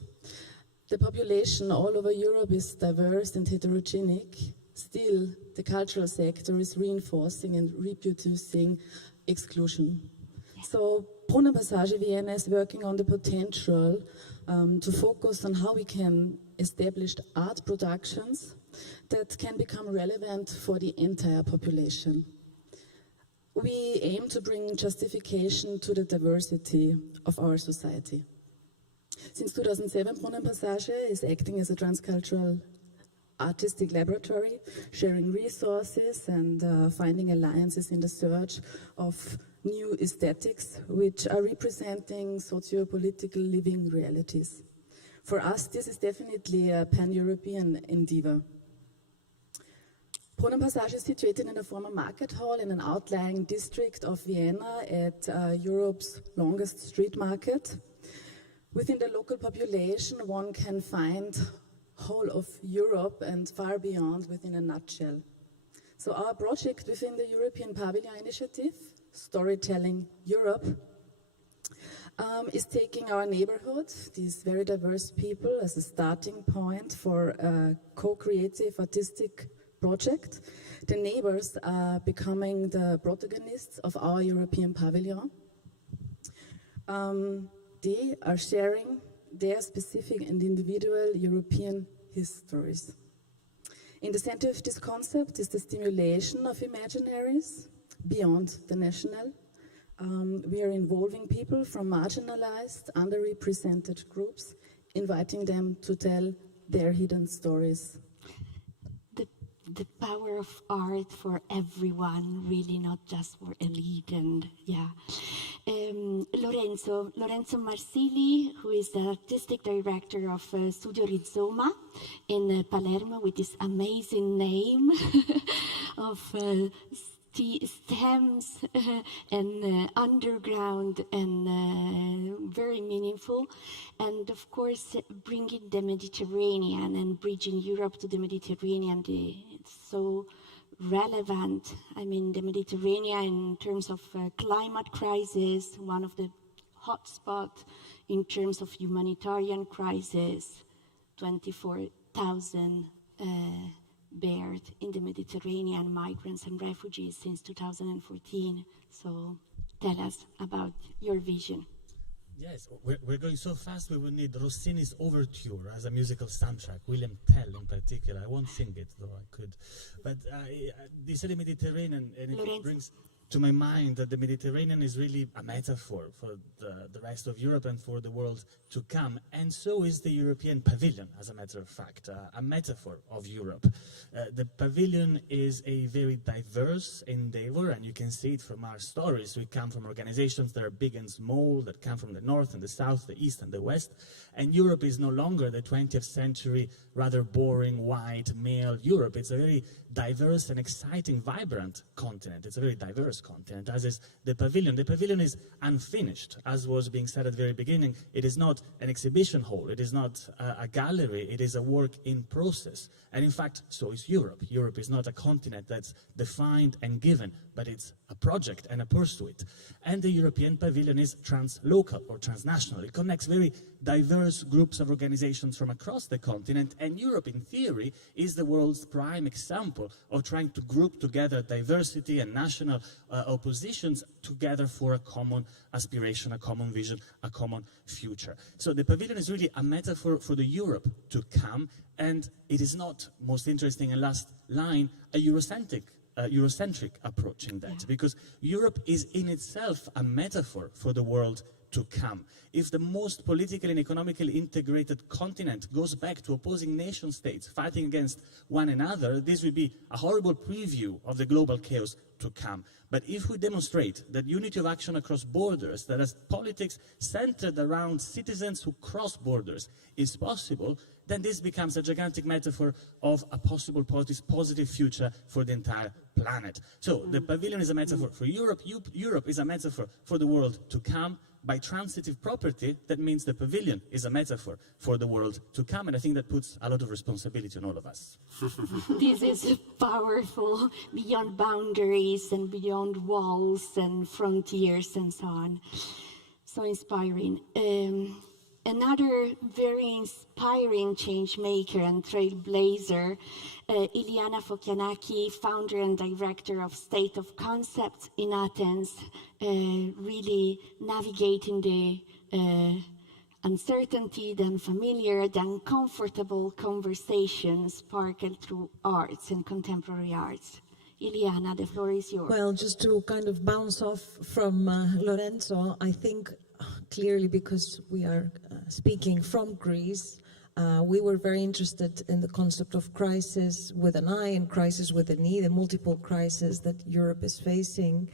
The population all over Europe is diverse and heterogenic. Still, the cultural sector is reinforcing and reproducing exclusion. So, Brunei Passage Vienna is working on the potential to focus on how we can establish art productions that can become relevant for the entire population. We aim to bring justification to the diversity of our society. Since 2007, Brunei Passage is acting as a transcultural artistic laboratory, sharing resources and finding alliances in the search of new aesthetics, which are representing socio-political living realities. For us, this is definitely a pan-European endeavor. Brunei Passage is situated in a former market hall in an outlying district of Vienna at Europe's longest street market. Within the local population, one can find whole of Europe and far beyond within a nutshell. So our project within the European Pavilion Initiative, Storytelling Europe, is taking our neighborhood, these very diverse people, as a starting point for a co-creative artistic project. The neighbors are becoming the protagonists of our European Pavilion. They are sharing their specific and individual European histories. In the center of this concept is the stimulation of imaginaries beyond the national. We are involving people from marginalized, underrepresented groups, inviting them to tell their hidden stories. The power of art for everyone, really, not just for elite. And yeah, Lorenzo Marsili, who is the artistic director of Studio Rizoma in Palermo, with this amazing name of stems and underground and very meaningful, and of course bringing the Mediterranean and bridging Europe to the Mediterranean. It's so relevant. I mean, the Mediterranean in terms of climate crisis, one of the hotspots in terms of humanitarian crisis, 24,000 buried in the Mediterranean, migrants and refugees since 2014. So tell us about your vision. Yes, we're going so fast we will need Rossini's Overture as a musical soundtrack, William Tell in particular. I won't sing it, though I could. But you said the Mediterranean, and it brings to my mind that the Mediterranean is really a metaphor for the rest of Europe and for the world to come. And so is the European Pavilion, as a matter of fact, a metaphor of Europe. The Pavilion is a very diverse endeavor, and you can see it from our stories. We come from organizations that are big and small, that come from the north and the south, the east and the west. And Europe is no longer the 20th century, rather boring, white, male Europe. It's a very diverse and exciting, vibrant continent. It's a very diverse continent, as is the Pavilion. The Pavilion is unfinished, as was being said at the very beginning. It is not an exhibition hall. It is not a gallery. It is a work in process. And in fact, so is Europe. Europe is not a continent that's defined and given, but it's a project and a pursuit. And the European Pavilion is translocal or transnational. It connects very diverse groups of organizations from across the continent, and Europe, in theory, is the world's prime example of trying to group together diversity and national oppositions together for a common aspiration, a common vision, a common future. So the Pavilion is really a metaphor for the Europe to come, and it is not, most interesting and last line, a Eurocentric approach in that, because Europe is in itself a metaphor for the world to come. If the most politically and economically integrated continent goes back to opposing nation states fighting against one another, this will be a horrible preview of the global chaos to come. But if we demonstrate that unity of action across borders, that as politics centered around citizens who cross borders is possible, then this becomes a gigantic metaphor of a possible positive future for the entire planet. So the pavilion is a metaphor for Europe. Europe is a metaphor for the world to come. By transitive property, that means the pavilion is a metaphor for the world to come, and I think that puts a lot of responsibility on all of us. This is powerful, beyond boundaries and beyond walls and frontiers and so on. So inspiring. Another very inspiring change maker and trailblazer, Iliana Fokianaki, founder and director of State of Concepts in Athens, really navigating the uncertainty, the unfamiliar, the uncomfortable conversations sparkled through arts and contemporary arts. Iliana, the floor is yours. Well, just to kind of bounce off from Lorenzo, I think clearly because we are speaking from Greece, we were very interested in the concept of crisis with an I and crisis with an E, the multiple crises that Europe is facing.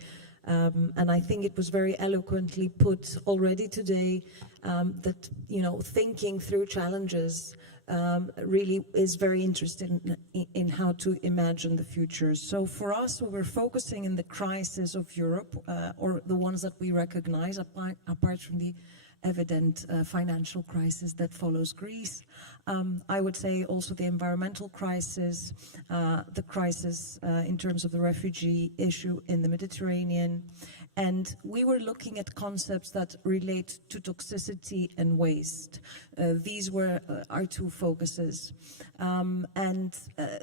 And I think it was very eloquently put already today that, you know, thinking through challenges really is very interesting in how to imagine the future. So for us, we were focusing in the crisis of Europe, or the ones that we recognize, apart from the evident financial crisis that follows Greece. I would say also the environmental crisis, the crisis in terms of the refugee issue in the Mediterranean. And we were looking at concepts that relate to toxicity and waste. These were our two focuses. And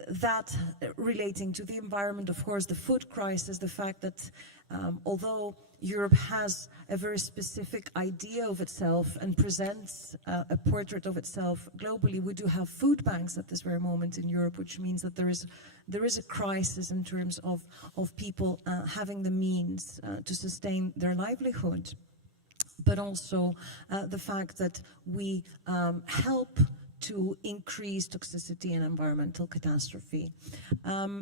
that relating to the environment, of course, the food crisis, the fact that although Europe has a very specific idea of itself and presents a portrait of itself globally, we do have food banks at this very moment in Europe, which means that there is a crisis in terms of people having the means to sustain their livelihood, but also the fact that we help to increase toxicity and environmental catastrophe.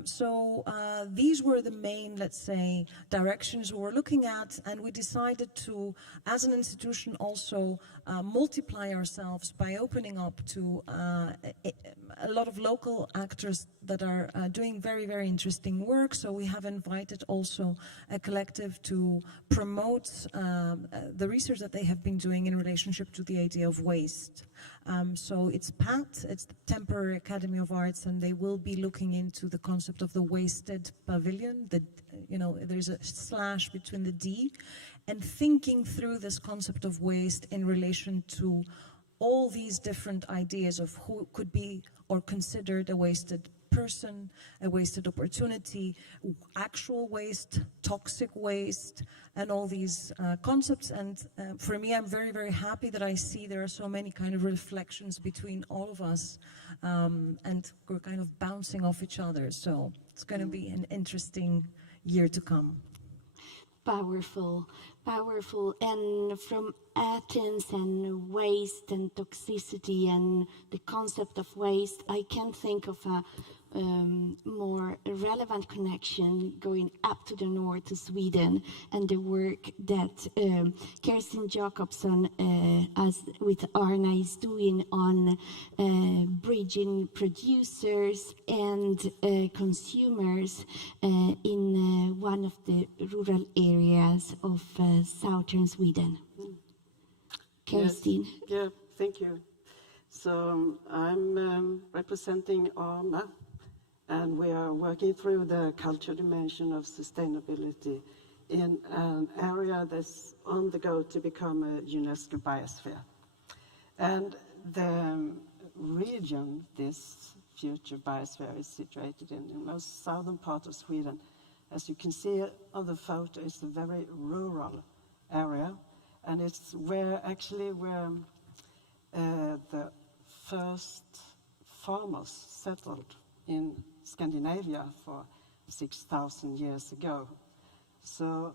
So these were the main, let's say, directions we were looking at, and we decided to, as an institution, also multiply ourselves by opening up to a lot of local actors that are doing very, very interesting work. So we have invited also a collective to promote the research that they have been doing in relationship to the idea of waste. So it's PAT, it's the Temporary Academy of Arts, and they will be looking into the concept of the wasted pavilion. There's a slash between the D, and thinking through this concept of waste in relation to all these different ideas of who could be or considered a wasted person, a wasted opportunity, actual waste, toxic waste, and all these concepts. And for me, I'm very, very happy that I see there are so many kind of reflections between all of us, and we're kind of bouncing off each other. So it's going to be an interesting year to come. Powerful, powerful. And from Athens and waste and toxicity and the concept of waste, I can think of a more relevant connection going up to the north to Sweden and the work that Kerstin Jacobsson as with Arna is doing on bridging producers and consumers in one of the rural areas of southern Sweden. Kerstin. Yes. Yeah, thank you. So I'm representing Arna, and we are working through the culture dimension of sustainability in an area that's on the go to become a UNESCO biosphere. And the region this future biosphere is situated in the most southern part of Sweden. As you can see on the photo, it's a very rural area, and it's where the first farmers settled in Scandinavia for 6,000 years ago. So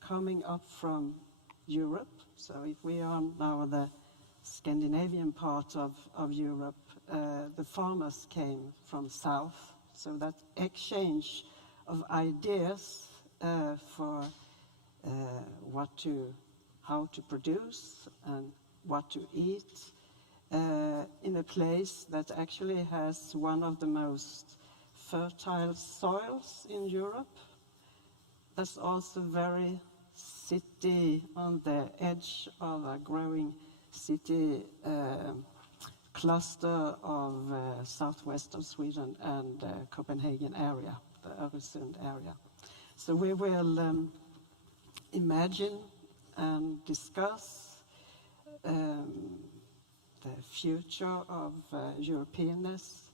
coming up from Europe. So if we are now the Scandinavian part of Europe, the farmers came from south. So that exchange of ideas for how to produce and what to eat in a place that actually has one of the most fertile soils in Europe. That's also very city, on the edge of a growing city cluster of southwest of Sweden and Copenhagen area, the Öresund area. So we will imagine and discuss the future of Europeanness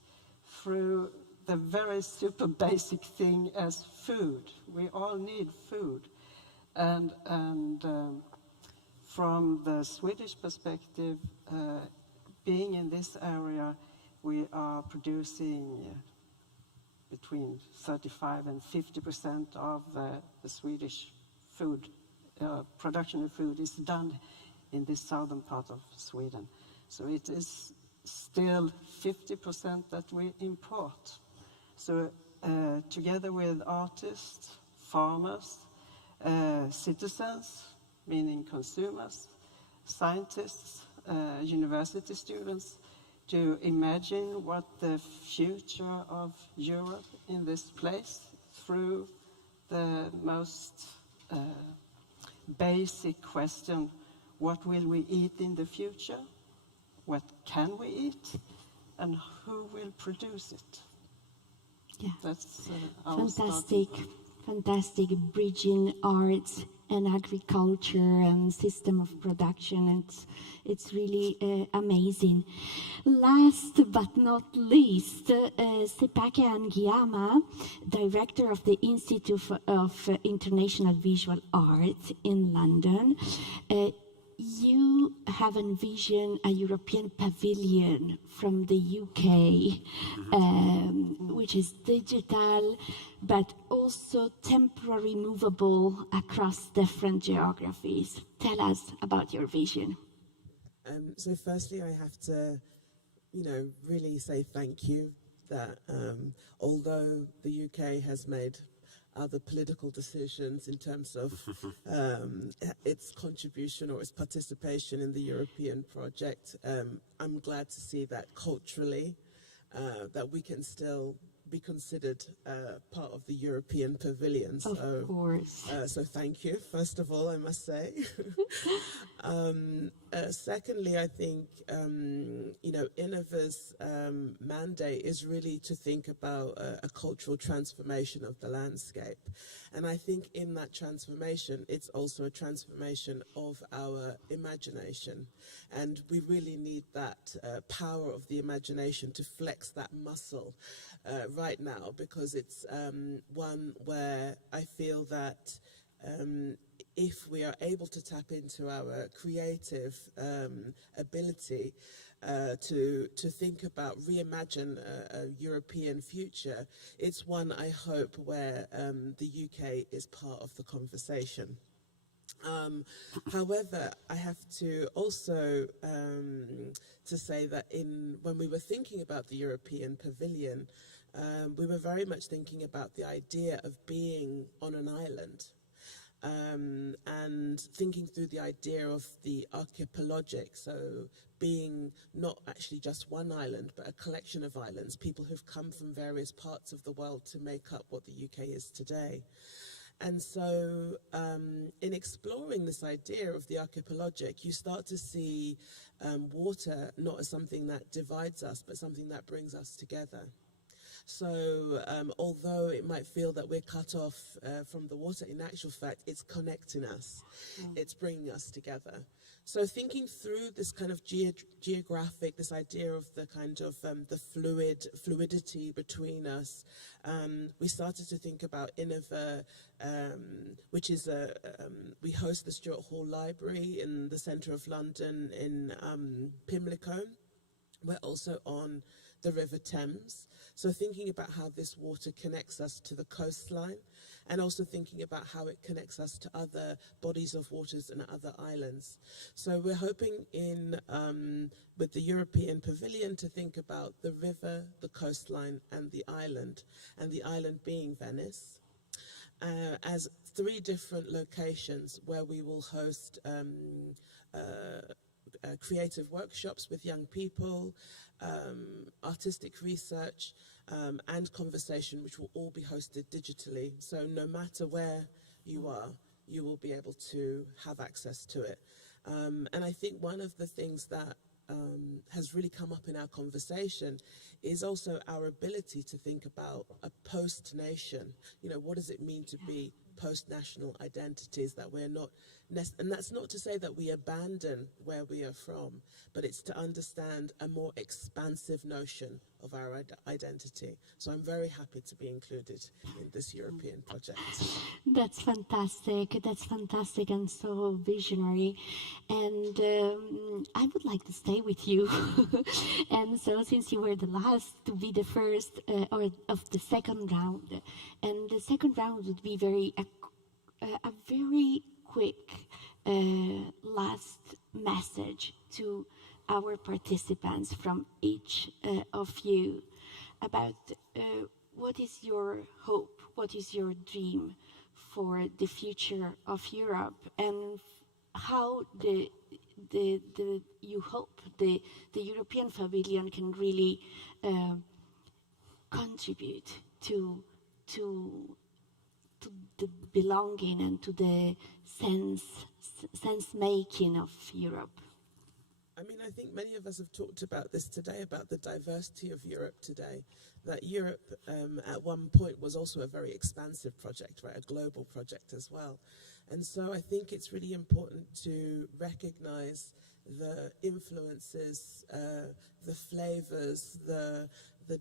through the very super basic thing as food. We all need food. And from the Swedish perspective, being in this area, we are producing between 35 and 50% of the Swedish food, production of food is done in this southern part of Sweden. So it is still 50% that we import. So together with artists, farmers, citizens, meaning consumers, scientists, university students, to imagine what the future of Europe in this place through the most basic question, what will we eat in the future? What can we eat? And who will produce it? Yeah. That's fantastic bridging arts and agriculture and system of production. It's really amazing. Last but not least, Sepake Angiama, director of the Institute of International Visual Arts in London. You have envisioned a European pavilion from the UK, which is digital, but also temporary movable across different geographies. Tell us about your vision. So firstly, I have to, really say thank you that although the UK has made other political decisions in terms of its contribution or its participation in the European project, I'm glad to see that culturally that we can still be considered part of the European Pavilion. Of course. So thank you, first of all, I must say. Secondly, I think, Innova's mandate is really to think about a cultural transformation of the landscape. And I think in that transformation, it's also a transformation of our imagination. And we really need that power of the imagination to flex that muscle right now, because it's one where I feel that if we are able to tap into our creative ability to think about, reimagine a European future, it's one I hope where the UK is part of the conversation. However, I have to also to say that when we were thinking about the European Pavilion, we were very much thinking about the idea of being on an island. And thinking through the idea of the archipelagic, so being not actually just one island, but a collection of islands, people who've come from various parts of the world to make up what the UK is today. And so in exploring this idea of the archipelagic, you start to see water not as something that divides us, but something that brings us together. So although it might feel that we're cut off from the water, in actual fact, it's connecting us. It's bringing us together. So thinking through this kind of geographic, this idea of the kind of the fluidity between us, we started to think about Innova, which is we host the Stuart Hall Library in the centre of London in Pimlico. We're also on the River Thames. So thinking about how this water connects us to the coastline, and also thinking about how it connects us to other bodies of waters and other islands. So we're hoping with the European Pavilion to think about the river, the coastline, and the island being Venice, as 3 different locations where we will host creative workshops with young people, artistic research, and conversation, which will all be hosted digitally. So no matter where you are, you will be able to have access to it. And I think one of the things that has really come up in our conversation is also our ability to think about a post-nation. You know, what does it mean to be post-national identities, that we're not, and that's not to say that we abandon where we are from, but it's to understand a more expansive notion of our identity. So I'm very happy to be included in this European project. That's fantastic and so visionary. And I would like to stay with you. And so since you were the last to be the first or of the second round, and the second round would be a very quick last message to our participants from each of you about what is your hope, what is your dream for the future of Europe, and how you hope the European Pavilion can really contribute to the belonging and to the sense making of Europe. I mean, I think many of us have talked about this today, about the diversity of Europe today, that Europe at one point was also a very expansive project, right, a global project as well. And so I think it's really important to recognize the influences, the flavors, the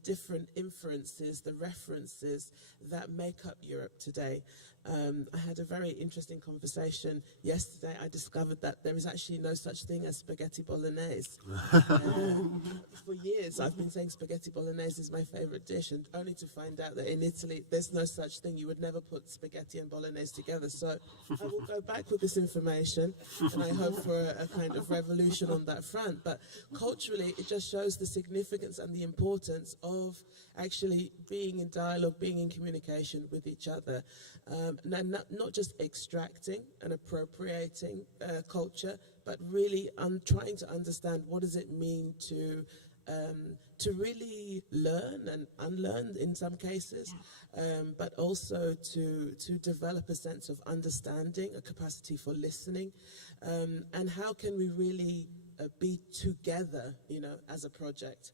different inferences, the references that make up Europe today. I had a very interesting conversation yesterday. I discovered that there is actually no such thing as spaghetti bolognese. For years I've been saying spaghetti bolognese is my favorite dish, and only to find out that in Italy there's no such thing. You would never put spaghetti and bolognese together. So I will go back with this information, and I hope for a kind of revolution on that front. But culturally, it just shows the significance and the importance of actually being in dialogue, being in communication with each other, and not just extracting and appropriating culture, but really trying to understand what does it mean to really learn and unlearn in some cases, but also to develop a sense of understanding, a capacity for listening, and how can we really be together, you know, as a project,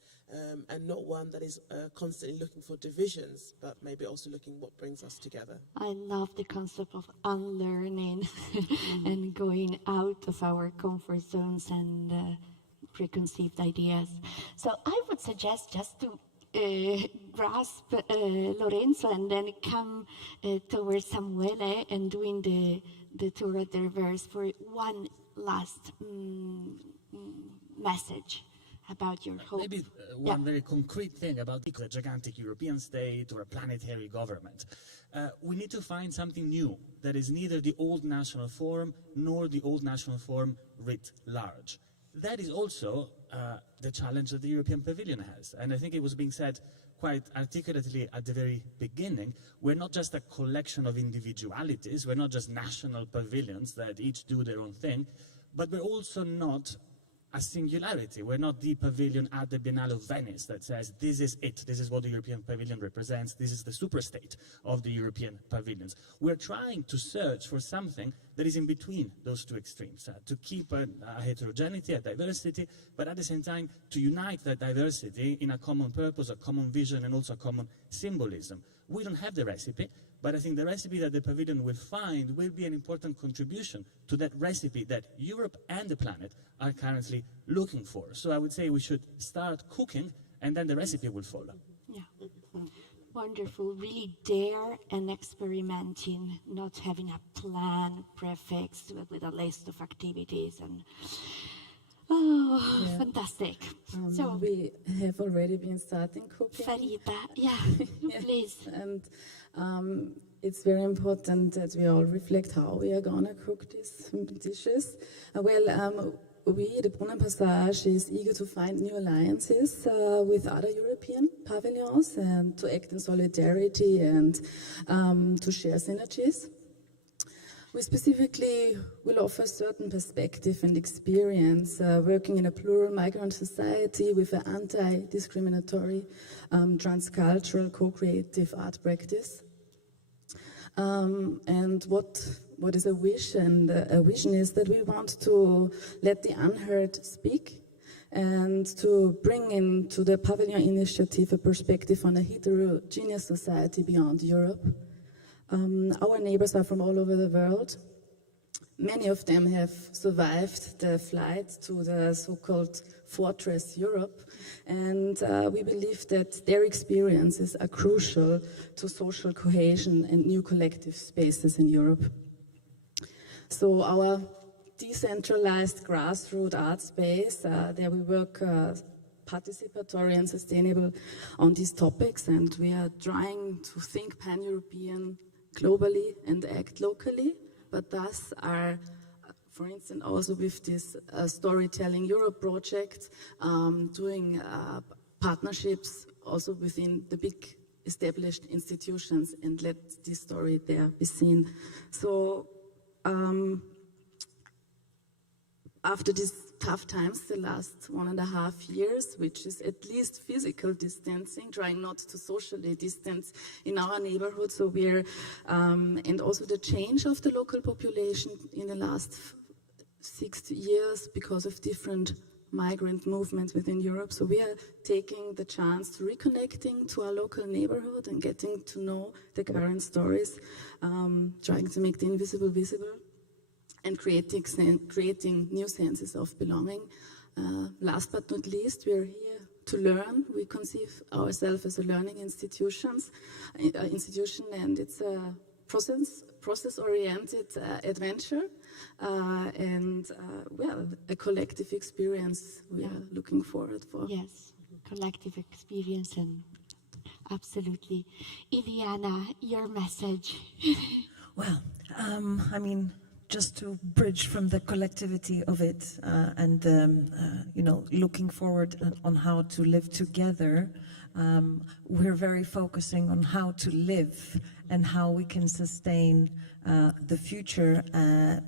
and not one that is constantly looking for divisions, but maybe also looking what brings us together. I love the concept of unlearning and going out of our comfort zones and preconceived ideas. So I would suggest just to grasp Lorenzo and then come towards Samuele and doing the tour at the reverse for one last message about your hope. Maybe one very concrete thing about the gigantic European state or a planetary government. We need to find something new that is neither the old national form nor the old national form writ large. That is also the challenge that the European Pavilion has. And I think it was being said quite articulately at the very beginning. We're not just a collection of individualities, we're not just national pavilions that each do their own thing, but we're also not a singularity. We're not the pavilion at the Biennale of Venice that says, this is it, this is what the European Pavilion represents, this is the superstate of the European pavilions. We're trying to search for something that is in between those two extremes, to keep a heterogeneity, a diversity, but at the same time to unite that diversity in a common purpose, a common vision, and also a common symbolism. We don't have the recipe, but I think the recipe that the pavilion will find will be an important contribution to that recipe that Europe and the planet are currently looking for. So I would say we should start cooking, and then the recipe will follow. Yeah. Wonderful. Really dare and experimenting, not having a plan prefixed with a list of activities. And Oh, Yeah. fantastic. So we have already been starting cooking. Farida, yeah, please. And it's very important that we all reflect how we are gonna cook these dishes. We, the Brunei Passage, is eager to find new alliances with other European pavilions and to act in solidarity and to share synergies. We specifically will offer certain perspective and experience working in a plural migrant society with an anti-discriminatory, transcultural, co-creative art practice. And what is a wish and a vision is that we want to let the unheard speak and to bring into the Pavilion initiative a perspective on a heterogeneous society beyond Europe. Our neighbors are from all over the world. Many of them have survived the flight to the so-called Fortress Europe, and we believe that their experiences are crucial to social cohesion and new collective spaces in Europe. So our decentralized grassroots art space, there we work participatory and sustainable on these topics, and we are trying to think pan-European globally and act locally, but thus are, for instance, also with this Storytelling Europe project, doing partnerships also within the big established institutions and let this story there be seen. So after these tough times, the last 1.5 years, which is at least physical distancing, trying not to socially distance in our neighborhood. So we're, and also the change of the local population in the last 6 years because of different migrant movements within Europe. So we are taking the chance to reconnecting to our local neighborhood and getting to know the current stories, trying to make the invisible visible, and creating new senses of belonging. Last but not least, we are here to learn. We conceive ourselves as a learning institution, and it's a process-oriented adventure, and a collective experience we are looking forward for. Yes, collective experience, and absolutely. Iliana, your message. Well, I mean, just to bridge from the collectivity of it and looking forward on how to live together, we're very focusing on how to live and how we can sustain the future,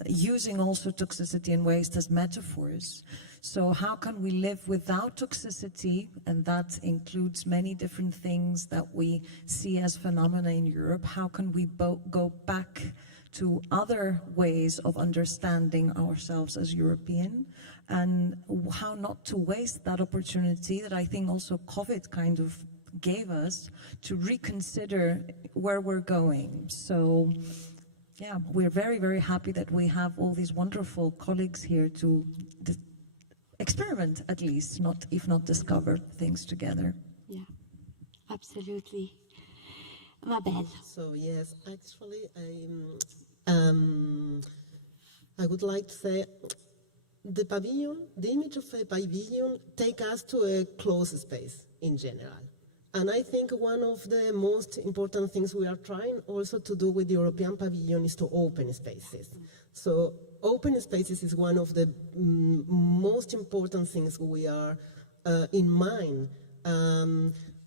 using also toxicity and waste as metaphors. So how can we live without toxicity? And that includes many different things that we see as phenomena in Europe. How can we go back to other ways of understanding ourselves as European, and how not to waste that opportunity that I think also COVID kind of gave us to reconsider where we're going. So yeah, we're very, very happy that we have all these wonderful colleagues here to experiment, at least, if not discover things together. Yeah, absolutely. Mabel. So yes, actually, I would like to say the pavilion, the image of a pavilion, take us to a closed space in general. And I think one of the most important things we are trying also to do with the European Pavilion is to open spaces. So open spaces is one of the most important things we are in mind,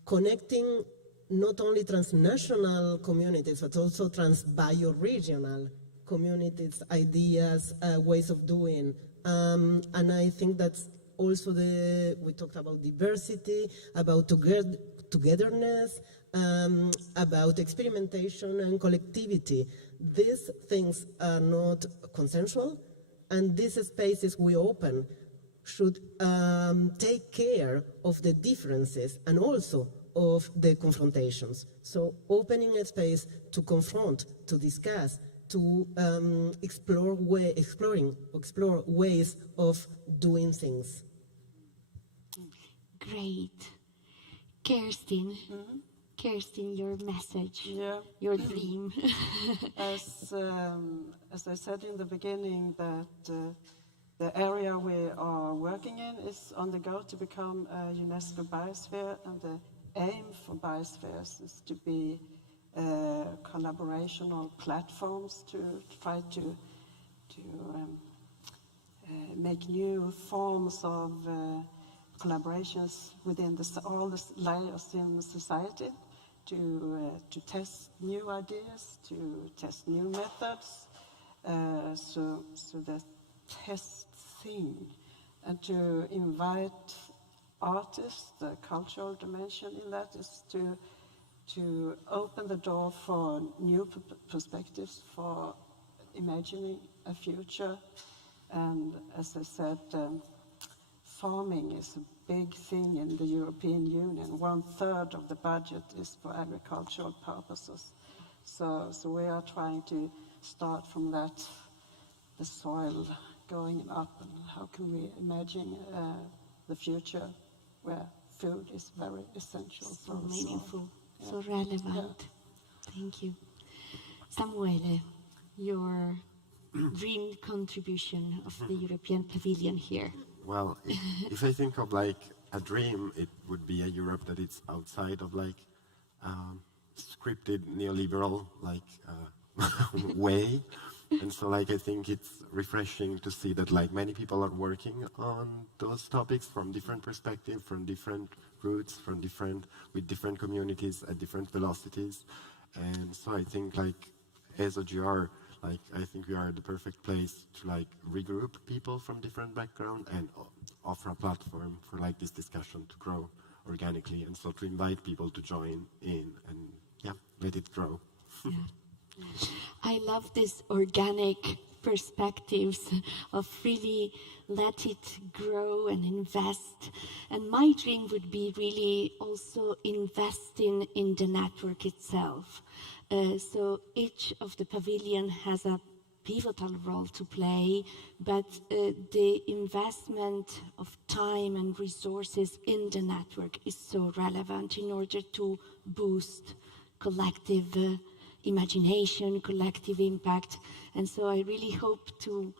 connecting not only transnational communities, but also trans-bioregional communities, ideas, ways of doing. And I think that's also we talked about diversity, about togetherness, about experimentation and collectivity. These things are not consensual, and these spaces we open should take care of the differences and also of the confrontations. So opening a space to confront, to discuss, to explore ways of doing things. Great. Kerstin, Kerstin, your message, your dream. As I said in the beginning, that The area we are working in is on the go to become a UNESCO biosphere, and the aim for biospheres is to be collaborational platforms to try to make new forms of collaborations within all the layers in society, to test new ideas, to test new methods, so the test thing, and to invite artists. The cultural dimension in that is to open the door for new perspectives, for imagining a future. And as I said, farming is a big thing in the European Union. 1/3 of the budget is for agricultural purposes. So we are trying to start from that, the soil going up, and how can we imagine the future where food is very essential. So meaningful, so relevant. Yeah. Thank you. Samuele, your dream contribution of the European Pavilion here. Well, if I think of like a dream, it would be a Europe that is outside of like scripted neoliberal like way. And so like I think it's refreshing to see that like many people are working on those topics from different perspectives, from different roots, with different communities at different velocities. And so I think like as OGR, like I think we are the perfect place to like regroup people from different backgrounds and offer a platform for like this discussion to grow organically, and so to invite people to join in and let it grow. Yeah. I love this organic perspectives of really let it grow and invest. And my dream would be really also investing in the network itself. So each of the pavilion has a pivotal role to play, but the investment of time and resources in the network is so relevant in order to boost collective imagination, collective impact. And so I really hope to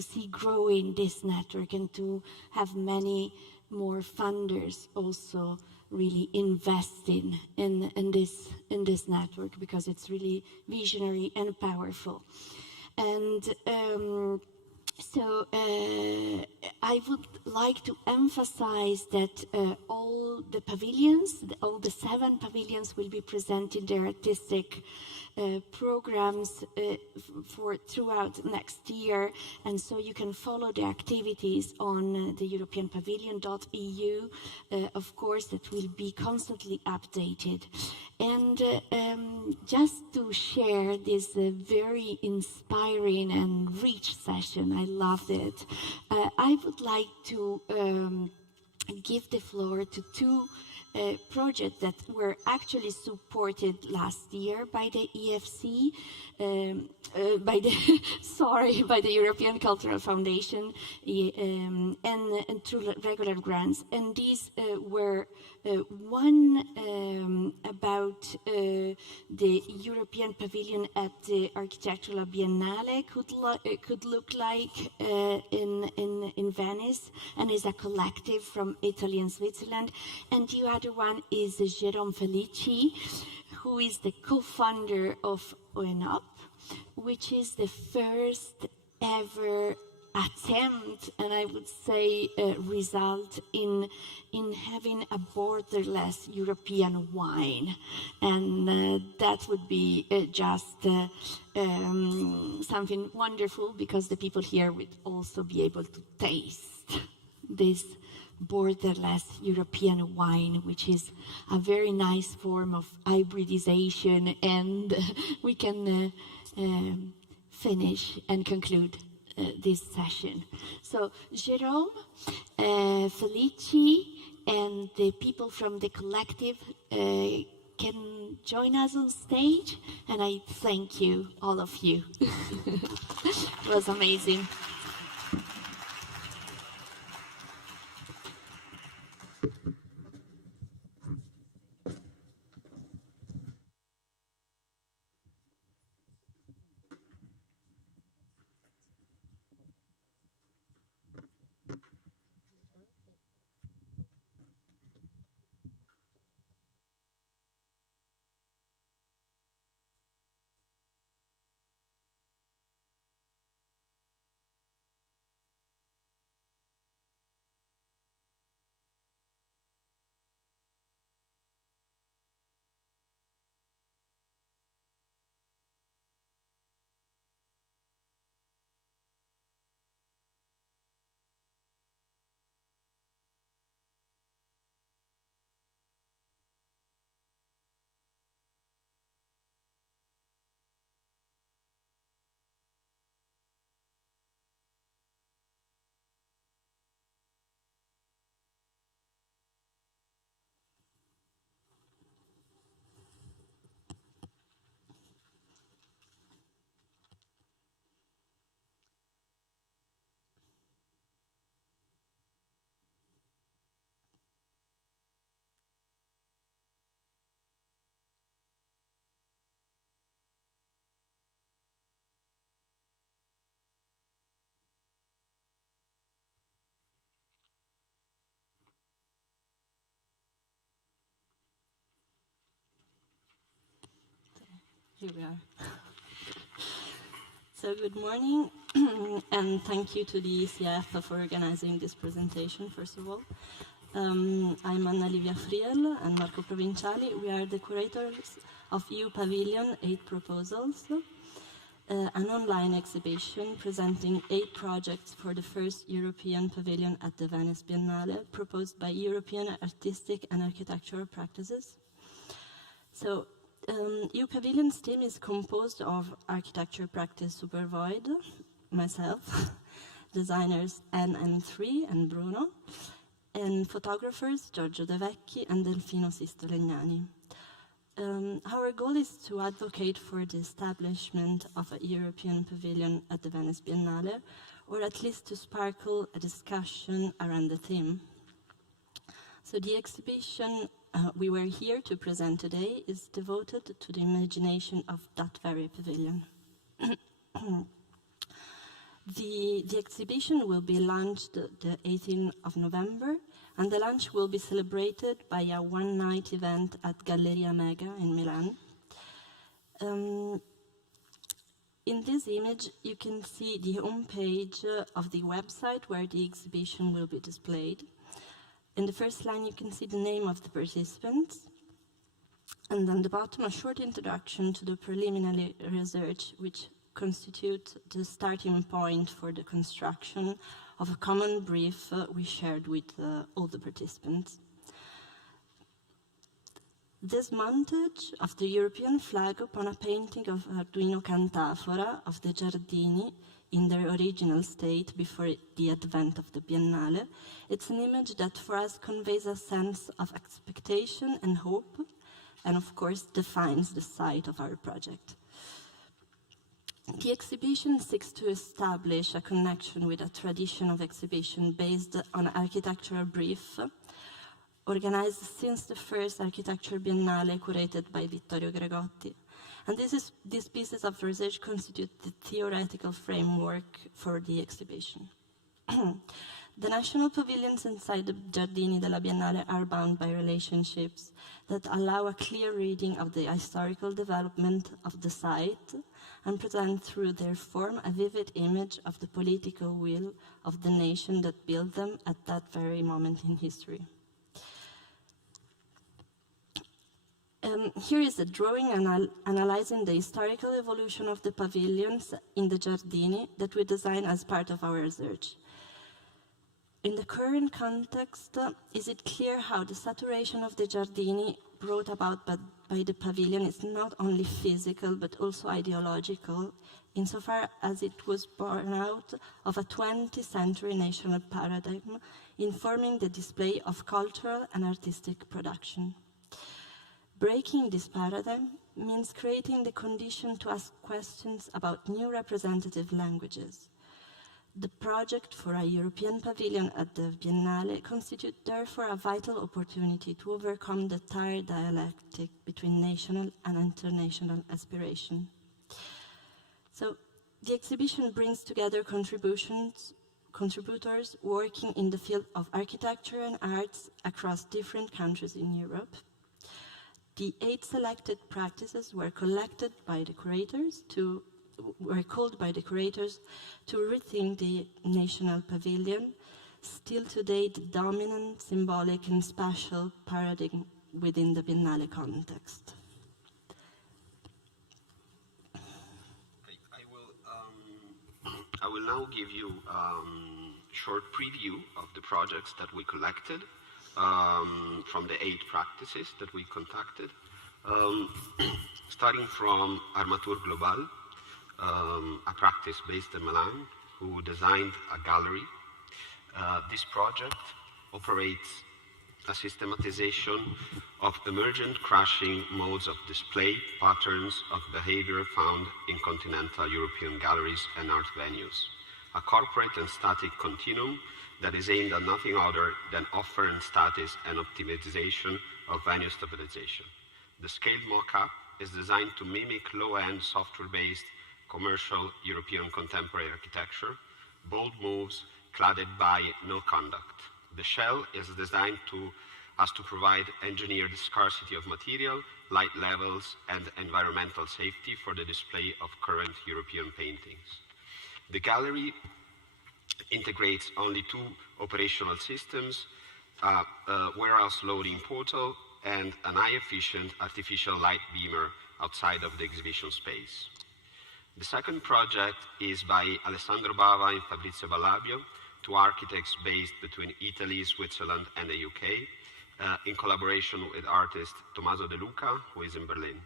see growing this network and to have many more funders also really investing in this network, because it's really visionary and powerful. And so I would like to emphasize that all the pavilions, all the 7 pavilions will be presenting their artistic programs for throughout next year, and so you can follow the activities on the europeanpavilion.eu. Of course, that will be constantly updated. And just to share this very inspiring and rich session, I loved it. I would like to give the floor to 2 projects that were actually supported last year by the EFC, by the European Cultural Foundation, and through regular grants. And these were one about the European Pavilion at the Architectural Biennale could look like in Venice, and is a collective from Italy and Switzerland. And the other one is Jérôme Felici, who is the co-founder of ONUP, which is the first ever attempt, and I would say result in having a borderless European wine. And that would be just something wonderful, because the people here would also be able to taste this borderless European wine, which is a very nice form of hybridization. And we can finish and conclude this session. So Jérôme, Felici, and the people from the collective can join us on stage, and I thank you, all of you. It was amazing. Here we are. So good morning, and thank you to the ECF for organizing this presentation, first of all. I'm Anna Livia Friel and Marco Provinciali. We are the curators of EU Pavilion 8 Proposals, an online exhibition presenting 8 projects for the first European pavilion at the Venice Biennale, proposed by European artistic and architectural practices. So, EU Pavilion's team is composed of architecture practice Super Void, myself, designers NM3 and Bruno, and photographers Giorgio De Vecchi and Delfino Sisto Legnani. Our goal is to advocate for the establishment of a European pavilion at the Venice Biennale, or at least to sparkle a discussion around the theme. So the exhibition we were here to present today is devoted to the imagination of that very pavilion. The exhibition will be launched the 18th of November, and the launch will be celebrated by a one-night event at Galleria Mega in Milan. In this image, you can see the homepage of the website where the exhibition will be displayed. In the first line, you can see the name of the participants, and on the bottom, a short introduction to the preliminary research, which constitute the starting point for the construction of a common brief we shared with all the participants. This montage of the European flag upon a painting of Arduino Cantafora of the Giardini in their original state before the advent of the Biennale, it's an image that for us conveys a sense of expectation and hope, and of course defines the site of our project. The exhibition seeks to establish a connection with a tradition of exhibition based on architectural brief, organized since the first Architecture Biennale curated by Vittorio Gregotti. And these pieces of research constitute the theoretical framework for the exhibition. The national pavilions inside the Giardini della Biennale are bound by relationships that allow a clear reading of the historical development of the site and present through their form a vivid image of the political will of the nation that built them at that very moment in history. Here is a drawing analyzing the historical evolution of the pavilions in the Giardini that we designed as part of our research. In the current context, is it clear how the saturation of the Giardini brought about by the pavilion is not only physical but also ideological, insofar as it was born out of a 20th century national paradigm informing the display of cultural and artistic production. Breaking this paradigm means creating the condition to ask questions about new representative languages. The project for a European pavilion at the Biennale constitutes therefore a vital opportunity to overcome the tired dialectic between national and international aspiration. So the exhibition brings together contributors working in the field of architecture and arts across different countries in Europe. The 8 selected practices were called by the curators to rethink the national pavilion, still today the dominant symbolic and spatial paradigm within the Biennale context. I will now give you a short preview of the projects that we collected from the 8 practices that we contacted, starting from Armature Global, a practice based in Milan, who designed a gallery. This project operates a systematization of emergent crashing modes of display, patterns of behavior found in continental European galleries and art venues, a corporate and static continuum that is aimed at nothing other than offer and status and optimization of venue stabilization. The scaled mock-up is designed to mimic low-end software-based commercial European contemporary architecture, bold moves cladded by no conduct. The shell is designed to as to provide engineered scarcity of material, light levels, and environmental safety for the display of current European paintings. The gallery integrates only two operational systems, a warehouse loading portal and an high-efficient artificial light beamer outside of the exhibition space. The second project is by Alessandro Bava and Fabrizio Ballabio, two architects based between Italy, Switzerland, and the UK, in collaboration with artist Tommaso De Luca, who is in Berlin.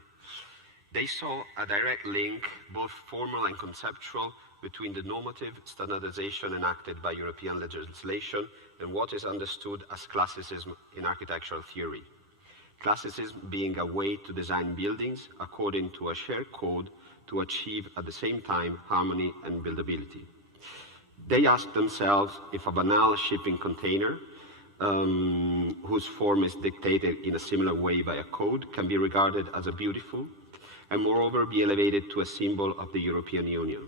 They saw a direct link, both formal and conceptual, between the normative standardization enacted by European legislation and what is understood as classicism in architectural theory. Classicism being a way to design buildings according to a shared code to achieve at the same time harmony and buildability. They asked themselves if a banal shipping container, whose form is dictated in a similar way by a code, can be regarded as a beautiful and moreover be elevated to a symbol of the European Union.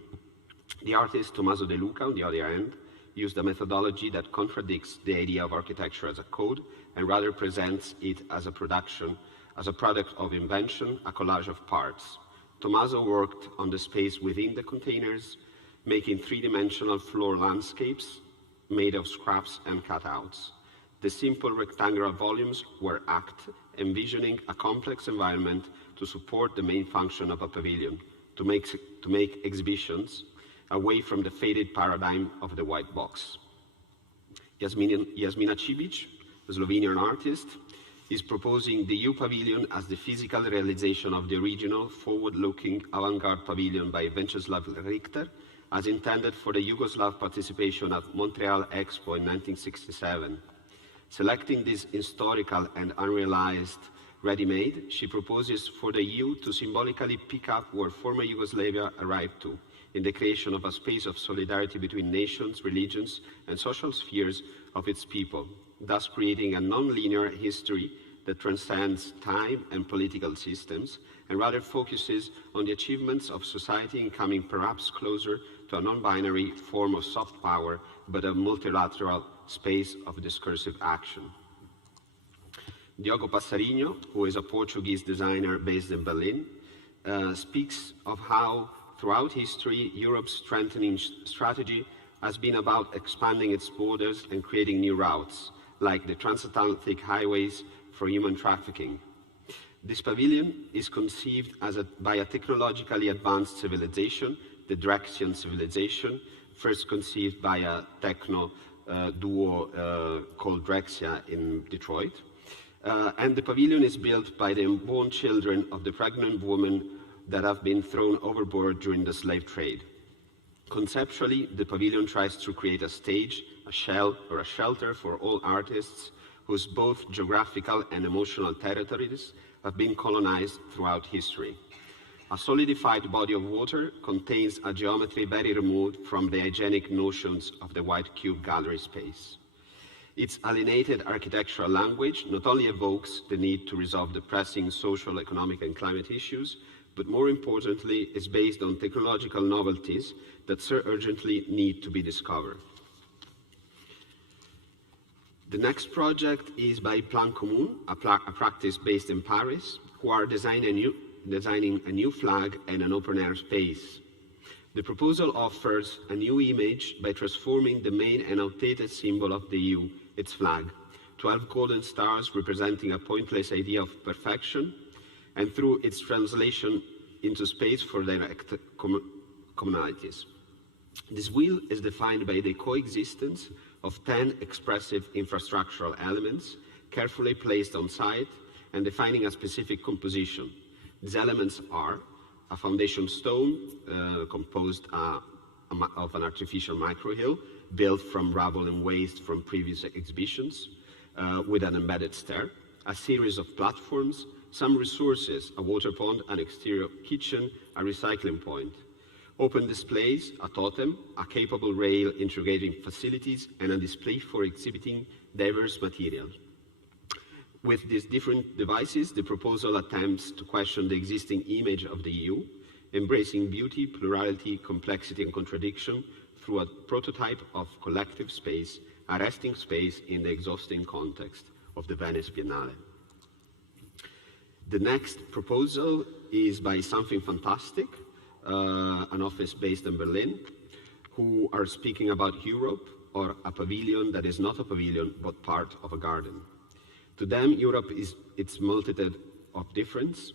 The artist Tommaso De Luca, on the other hand, used a methodology that contradicts the idea of architecture as a code and rather presents it as a product of invention, a collage of parts. Tommaso worked on the space within the containers, making three-dimensional floor landscapes made of scraps and cutouts. The simple rectangular volumes were acted, envisioning a complex environment to support the main function of a pavilion, to make exhibitions away from the faded paradigm of the white box. Jasmina Cibic, a Slovenian artist, is proposing the EU Pavilion as the physical realization of the original, forward-looking, avant-garde pavilion by Wenceslav Richter, as intended for the Yugoslav participation at Montreal Expo in 1967. Selecting this historical and unrealized ready-made, she proposes for the EU to symbolically pick up where former Yugoslavia arrived to, in the creation of a space of solidarity between nations, religions, and social spheres of its people, thus creating a non-linear history that transcends time and political systems, and rather focuses on the achievements of society in coming perhaps closer to a non-binary form of soft power, but a multilateral space of discursive action. Diogo Passarinho, who is a Portuguese designer based in Berlin, speaks of how throughout history, Europe's strengthening strategy has been about expanding its borders and creating new routes, like the transatlantic highways for human trafficking. This pavilion is conceived by a technologically advanced civilization, the Drexian civilization, first conceived by a techno duo called Drexia in Detroit. And the pavilion is built by the unborn children of the pregnant women that have been thrown overboard during the slave trade. Conceptually, the pavilion tries to create a stage, a shell, or a shelter for all artists whose both geographical and emotional territories have been colonized throughout history. A solidified body of water contains a geometry very removed from the hygienic notions of the white cube gallery space. Its alienated architectural language not only evokes the need to resolve the pressing social, economic, and climate issues, but more importantly, is based on technological novelties that so urgently need to be discovered. The next project is by Plan Commun, a practice based in Paris, who are designing a new flag and an open-air space. The proposal offers a new image by transforming the main and outdated symbol of the EU, its flag, 12 golden stars representing a pointless idea of perfection, and through its translation into space for direct commonalities. This wheel is defined by the coexistence of 10 expressive infrastructural elements carefully placed on site and defining a specific composition. These elements are a foundation stone composed of an artificial microhill built from rubble and waste from previous exhibitions with an embedded stair, a series of platforms, some resources, a water pond, an exterior kitchen, a recycling point, open displays, a totem, a capable rail integrating facilities, and a display for exhibiting diverse materials. With these different devices, the proposal attempts to question the existing image of the EU, embracing beauty, plurality, complexity, and contradiction through a prototype of collective space, a resting space in the exhausting context, of the Venice Biennale. The next proposal is by Something Fantastic, an office based in Berlin, who are speaking about Europe, or a pavilion that is not a pavilion but part of a garden. To them, Europe is its multitude of difference.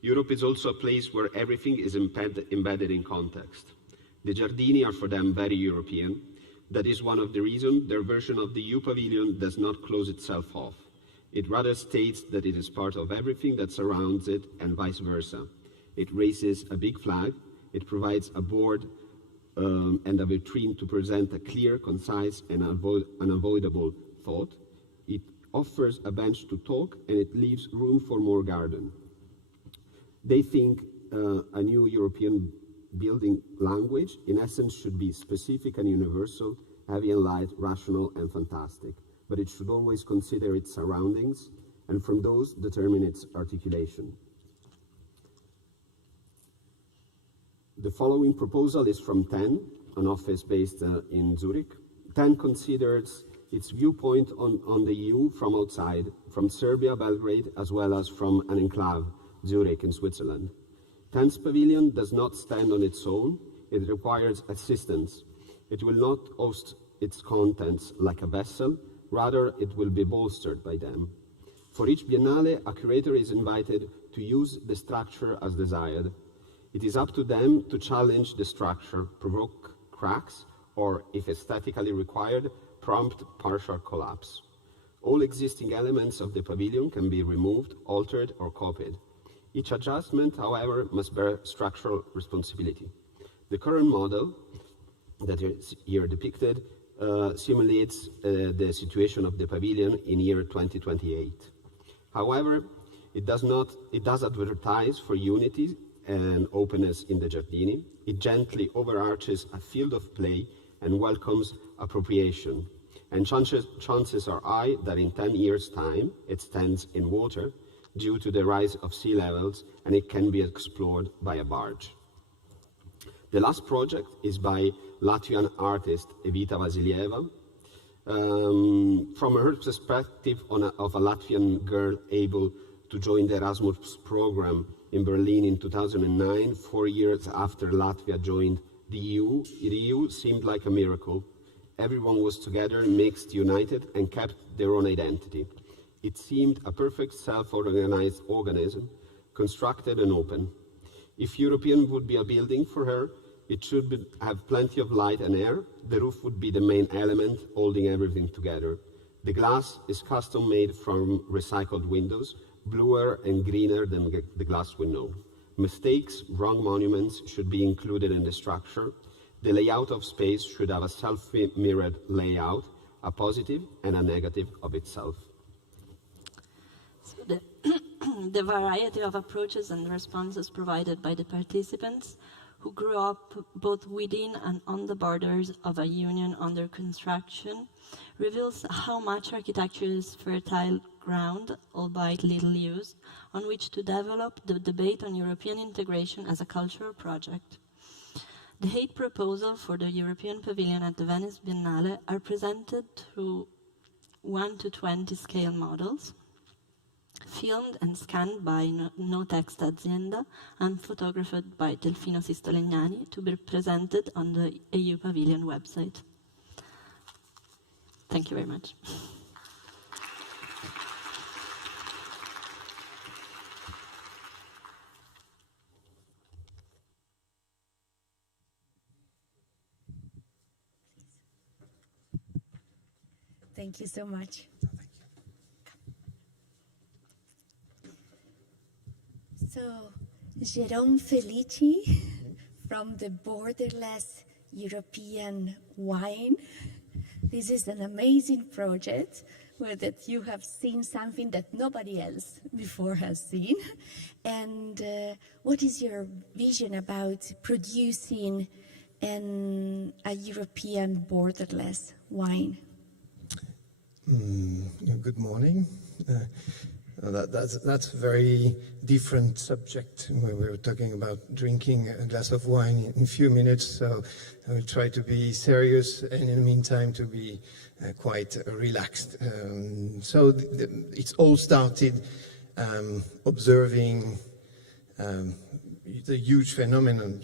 Europe is also a place where everything is embedded in context. The Giardini are for them very European. That is one of the reasons their version of the EU pavilion does not close itself off. It rather states that it is part of everything that surrounds it and vice versa. It raises a big flag, it provides a board and a vitrine to present a clear, concise and unavoidable thought. It offers a bench to talk and it leaves room for more garden. They think a new European building language in essence should be specific and universal, heavy and light, rational and fantastic, but it should always consider its surroundings and from those determine its articulation. The following proposal is from TEN, an office based in Zurich. TEN considers its viewpoint on the EU from outside, from Serbia, Belgrade, as well as from an enclave, Zurich in Switzerland. TEN's pavilion does not stand on its own, it requires assistance. It will not host its contents like a vessel, rather it will be bolstered by them. For each biennale, a curator is invited to use the structure as desired. It is up to them to challenge the structure, provoke cracks, or, if aesthetically required, prompt partial collapse. All existing elements of the pavilion can be removed, altered, or copied. Each adjustment, however, must bear structural responsibility. The current model that is here depicted simulates the situation of the pavilion in year 2028. However, it does advertise for unity and openness in the Giardini. It gently overarches a field of play and welcomes appropriation. And chances are high that in 10 years' time, it stands in water due to the rise of sea levels, and it can be explored by a barge. The last project is by Latvian artist Evita Vasilieva. From her perspective of a Latvian girl able to join the Erasmus program in Berlin in 2009, 4 years after Latvia joined the EU seemed like a miracle. Everyone was together, mixed, united, and kept their own identity. It seemed a perfect self-organized organism, constructed and open. If European would be a building for her, it should have plenty of light and air. The roof would be the main element holding everything together. The glass is custom made from recycled windows, bluer and greener than the glass we know. Mistakes, wrong monuments should be included in the structure. The layout of space should have a self-mirrored layout, a positive and a negative of itself. So the variety of approaches and responses provided by the participants who grew up both within and on the borders of a union under construction reveals how much architecture is fertile ground, albeit little used, on which to develop the debate on European integration as a cultural project. The 8 proposals for the European Pavilion at the Venice Biennale are presented through 1 to 20 scale models, filmed and scanned by No Text Azienda and photographed by Delfino Sistolegnani to be presented on the EU Pavilion website. Thank you very much. Thank you so much. So, Jérôme Felici from the Borderless European Wine. This is an amazing project where that you have seen something that nobody else before has seen. And what is your vision about producing a European borderless wine? Good morning. That's a very different subject. We were talking about drinking a glass of wine in a few minutes, so I will try to be serious and in the meantime to be quite relaxed. So it's all started observing the huge phenomenon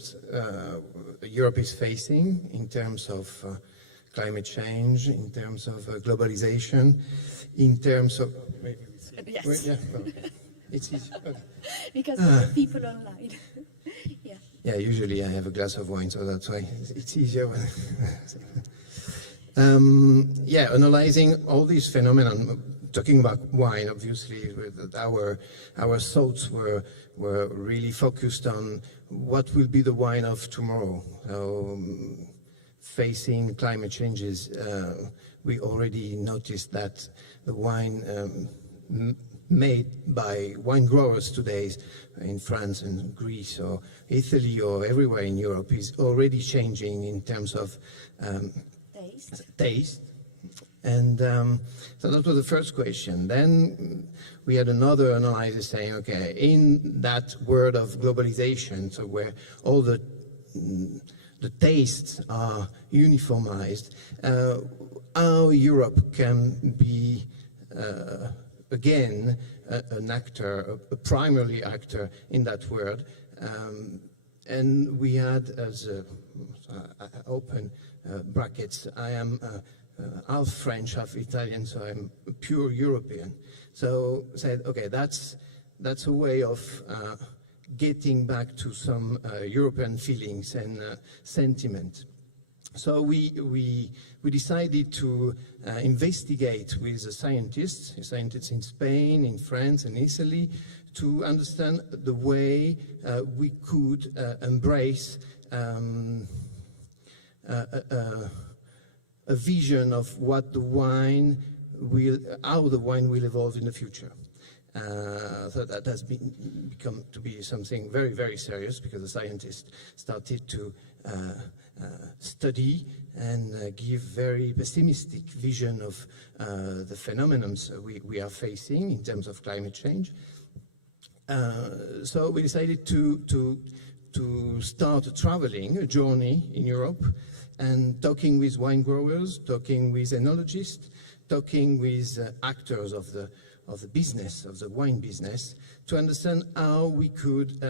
Europe is facing in terms of climate change, in terms of globalization, in terms of... Yes. Yeah, well, it's easy. Okay. Because there are people online. Yeah. Yeah, usually I have a glass of wine, so that's why it's easier. Yeah, analyzing all these phenomena, talking about wine, obviously, our thoughts were really focused on what will be the wine of tomorrow. So, facing climate changes, we already noticed that the wine made by wine growers today in France and Greece or Italy or everywhere in Europe is already changing in terms of taste. And so that was the first question. Then we had another analysis saying, okay, in that world of globalization, so where all the tastes are uniformized, how Europe can be again an actor, a primary actor in that world. And we had, as open brackets, I am half French, half Italian, so I'm a pure European. So said, okay, that's a way of getting back to some European feelings and sentiment. So we decided to investigate with scientists in Spain, in France, and Italy, to understand the way we could embrace a vision of what the wine will, how the wine will evolve in the future. So that has become to be something very, very serious, because the scientists started to study and give very pessimistic vision of the phenomenon we are facing in terms of climate change. So we decided to start a journey in Europe, and talking with wine growers, talking with enologists, talking with actors of the business, of the wine business, to understand how we could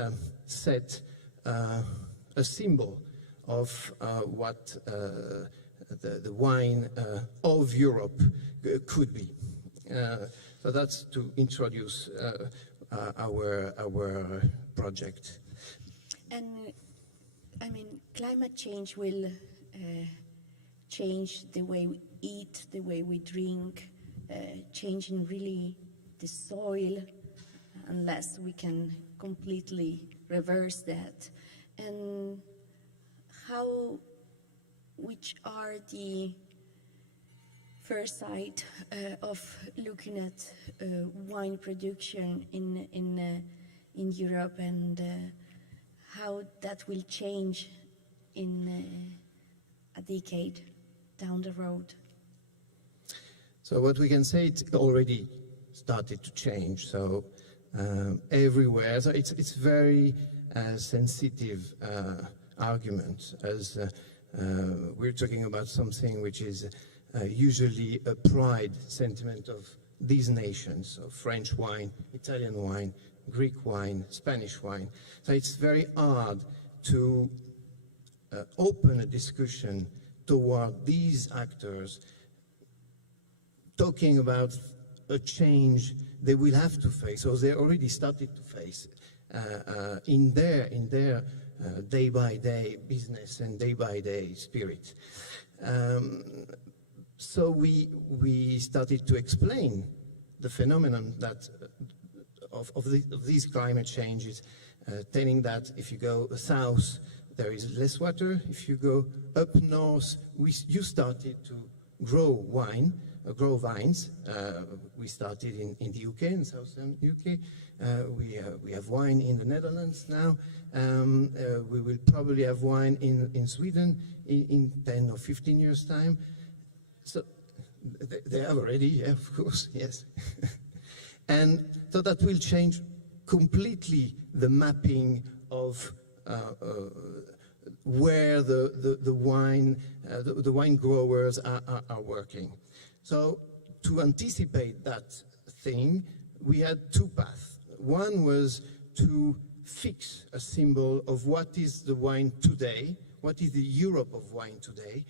set a symbol of what the wine of Europe could be. So that's to introduce our project. And I mean, climate change will change the way we eat, the way we drink, changing really the soil, unless we can completely reverse that. And which are the first sight of looking at wine production in Europe, and how that will change in a decade down the road? So what we can say, it's already started to change. So everywhere, so it's very sensitive argument, as we're talking about something which is usually a pride sentiment of these nations, so French wine, Italian wine, Greek wine, Spanish wine. So it's very hard to open a discussion toward these actors, talking about a change they will have to face, or they already started to face in their day-by-day business and day-by-day spirit. So we started to explain the phenomenon that of these climate changes, telling that if you go south, there is less water. If you go up north, you started to grow vines. We started in the UK, in southern UK. We have wine in the Netherlands now. We will probably have wine in Sweden in 10 or 15 years' time. So they have already, yeah, of course, yes. And so that will change completely the mapping of where the wine growers are working. So to anticipate that thing, we had two paths. One was to fix a symbol of what is the wine today, what is the Europe of wine today,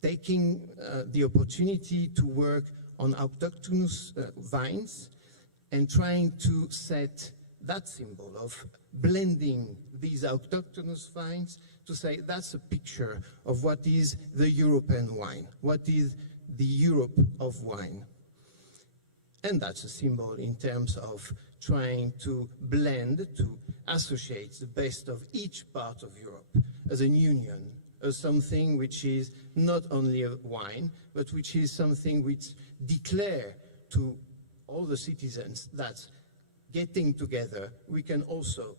taking the opportunity to work on autochthonous vines and trying to set that symbol of blending these autochthonous vines to say that's a picture of what is the European wine, what is the Europe of wine. And that's a symbol in terms of trying to blend, to associate the best of each part of Europe as a union, as something which is not only a wine, but which is something which declare to all the citizens that getting together, we can also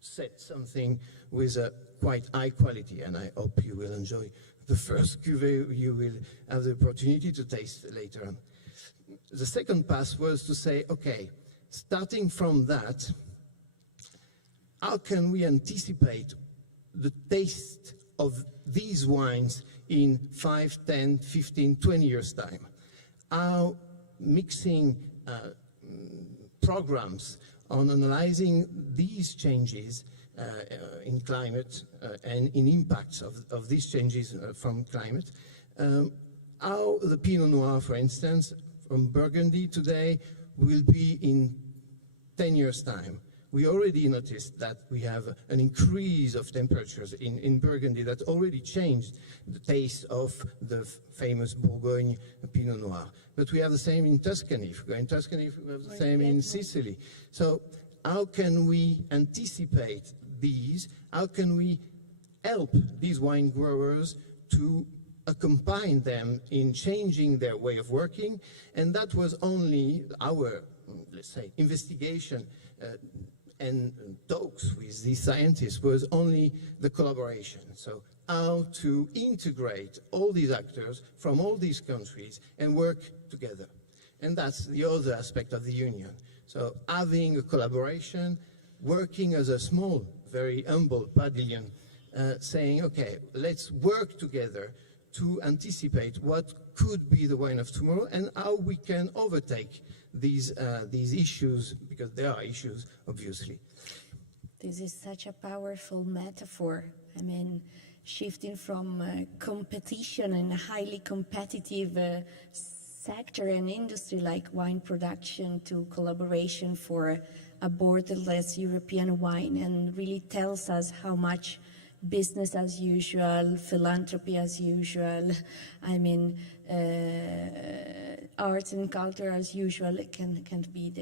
set something with a quite high quality, and I hope you will enjoy the first cuvée you will have the opportunity to taste later on. The second pass was to say, okay, starting from that, how can we anticipate the taste of these wines in 5, 10, 15, 20 years' time? How mixing programs on analyzing these changes in climate and in impacts of these changes from climate, how the Pinot Noir, for instance, from Burgundy today will be in 10 years' time. We already noticed that we have an increase of temperatures in Burgundy that already changed the taste of the famous Bourgogne Pinot Noir. But we have the same in Tuscany. If we go in Tuscany, we have the same in Sicily. So how can we anticipate these? How can we help these wine growers to accompany them in changing their way of working? And that was only our, let's say, investigation and talks with these scientists was only the collaboration. So how to integrate all these actors from all these countries and work together. And that's the other aspect of the union. So having a collaboration, working as a small, very humble pavilion, saying, okay, let's work together to anticipate what could be the wine of tomorrow and how we can overtake these issues, because there are issues, obviously. This is such a powerful metaphor. I mean, shifting from competition in a highly competitive sector and industry like wine production to collaboration for a borderless European wine, and really tells us how much business as usual, philanthropy as usual, I mean, arts and culture as usual, it can't be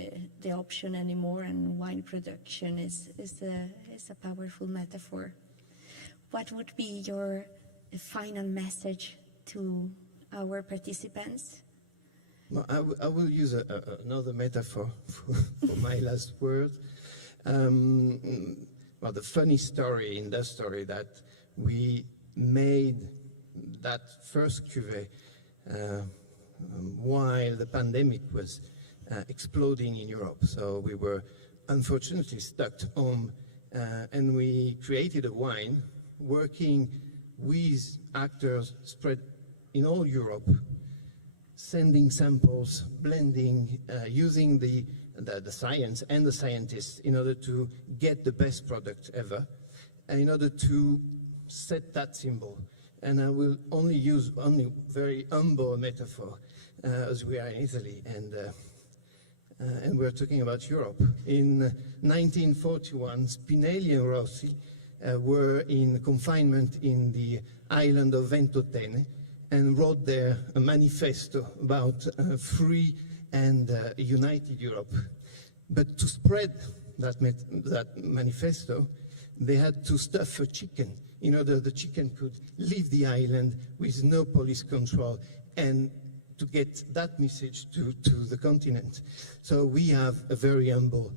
the option anymore, and wine production is a powerful metaphor. What would be your final message to our participants? Well, I will use another metaphor for my last words. Well, the funny story in that story that we made that first cuvée while the pandemic was exploding in Europe. So we were unfortunately stuck home, and we created a wine working with actors spread in all Europe, sending samples, blending, using the science and the scientists in order to get the best product ever, and in order to set that symbol. And I will only use very humble metaphor, as we are in Italy, and we're talking about Europe. In 1941, Spinelli and Rossi were in confinement in the island of Ventotene and wrote there a manifesto about free and united Europe. But to spread that manifesto, they had to stuff a chicken in order the chicken could leave the island with no police control and to get that message to the continent. So we have a very humble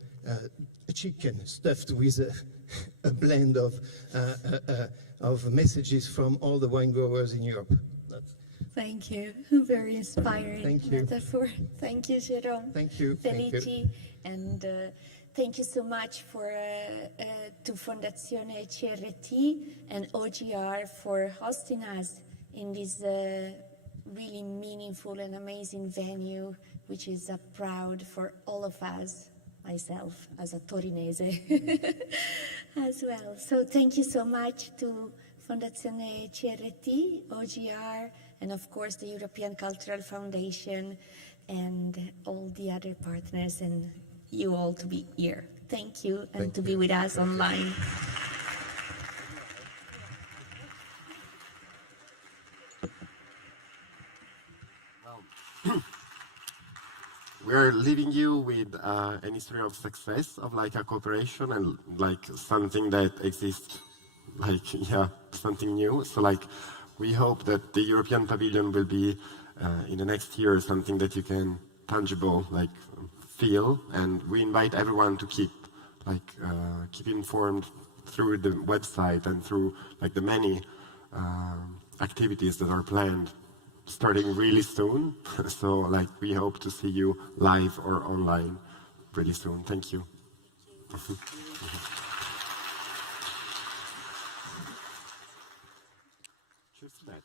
chicken stuffed with a blend of messages from all the wine growers in Europe. Thank you. Very inspiring Thank you. metaphor. Thank you, Jérôme. Thank you. Felici. And thank you so much to Fondazione CRT and OGR for hosting us in this really meaningful and amazing venue, which is proud for all of us, myself as a Torinese as well. So thank you so much to Fondazione CRT, OGR, and of course the European Cultural Foundation and all the other partners, and you all to be here. Thank you, and to be with us online. We're leaving you with an history of success of like a cooperation and like something that exists, like something new. So like we hope that the European Pavilion will be in the next year something that you can tangible like feel, and we invite everyone to keep informed through the website and through like the many activities that are planned starting really soon. So like we hope to see you live or online pretty soon. Thank you. Just that.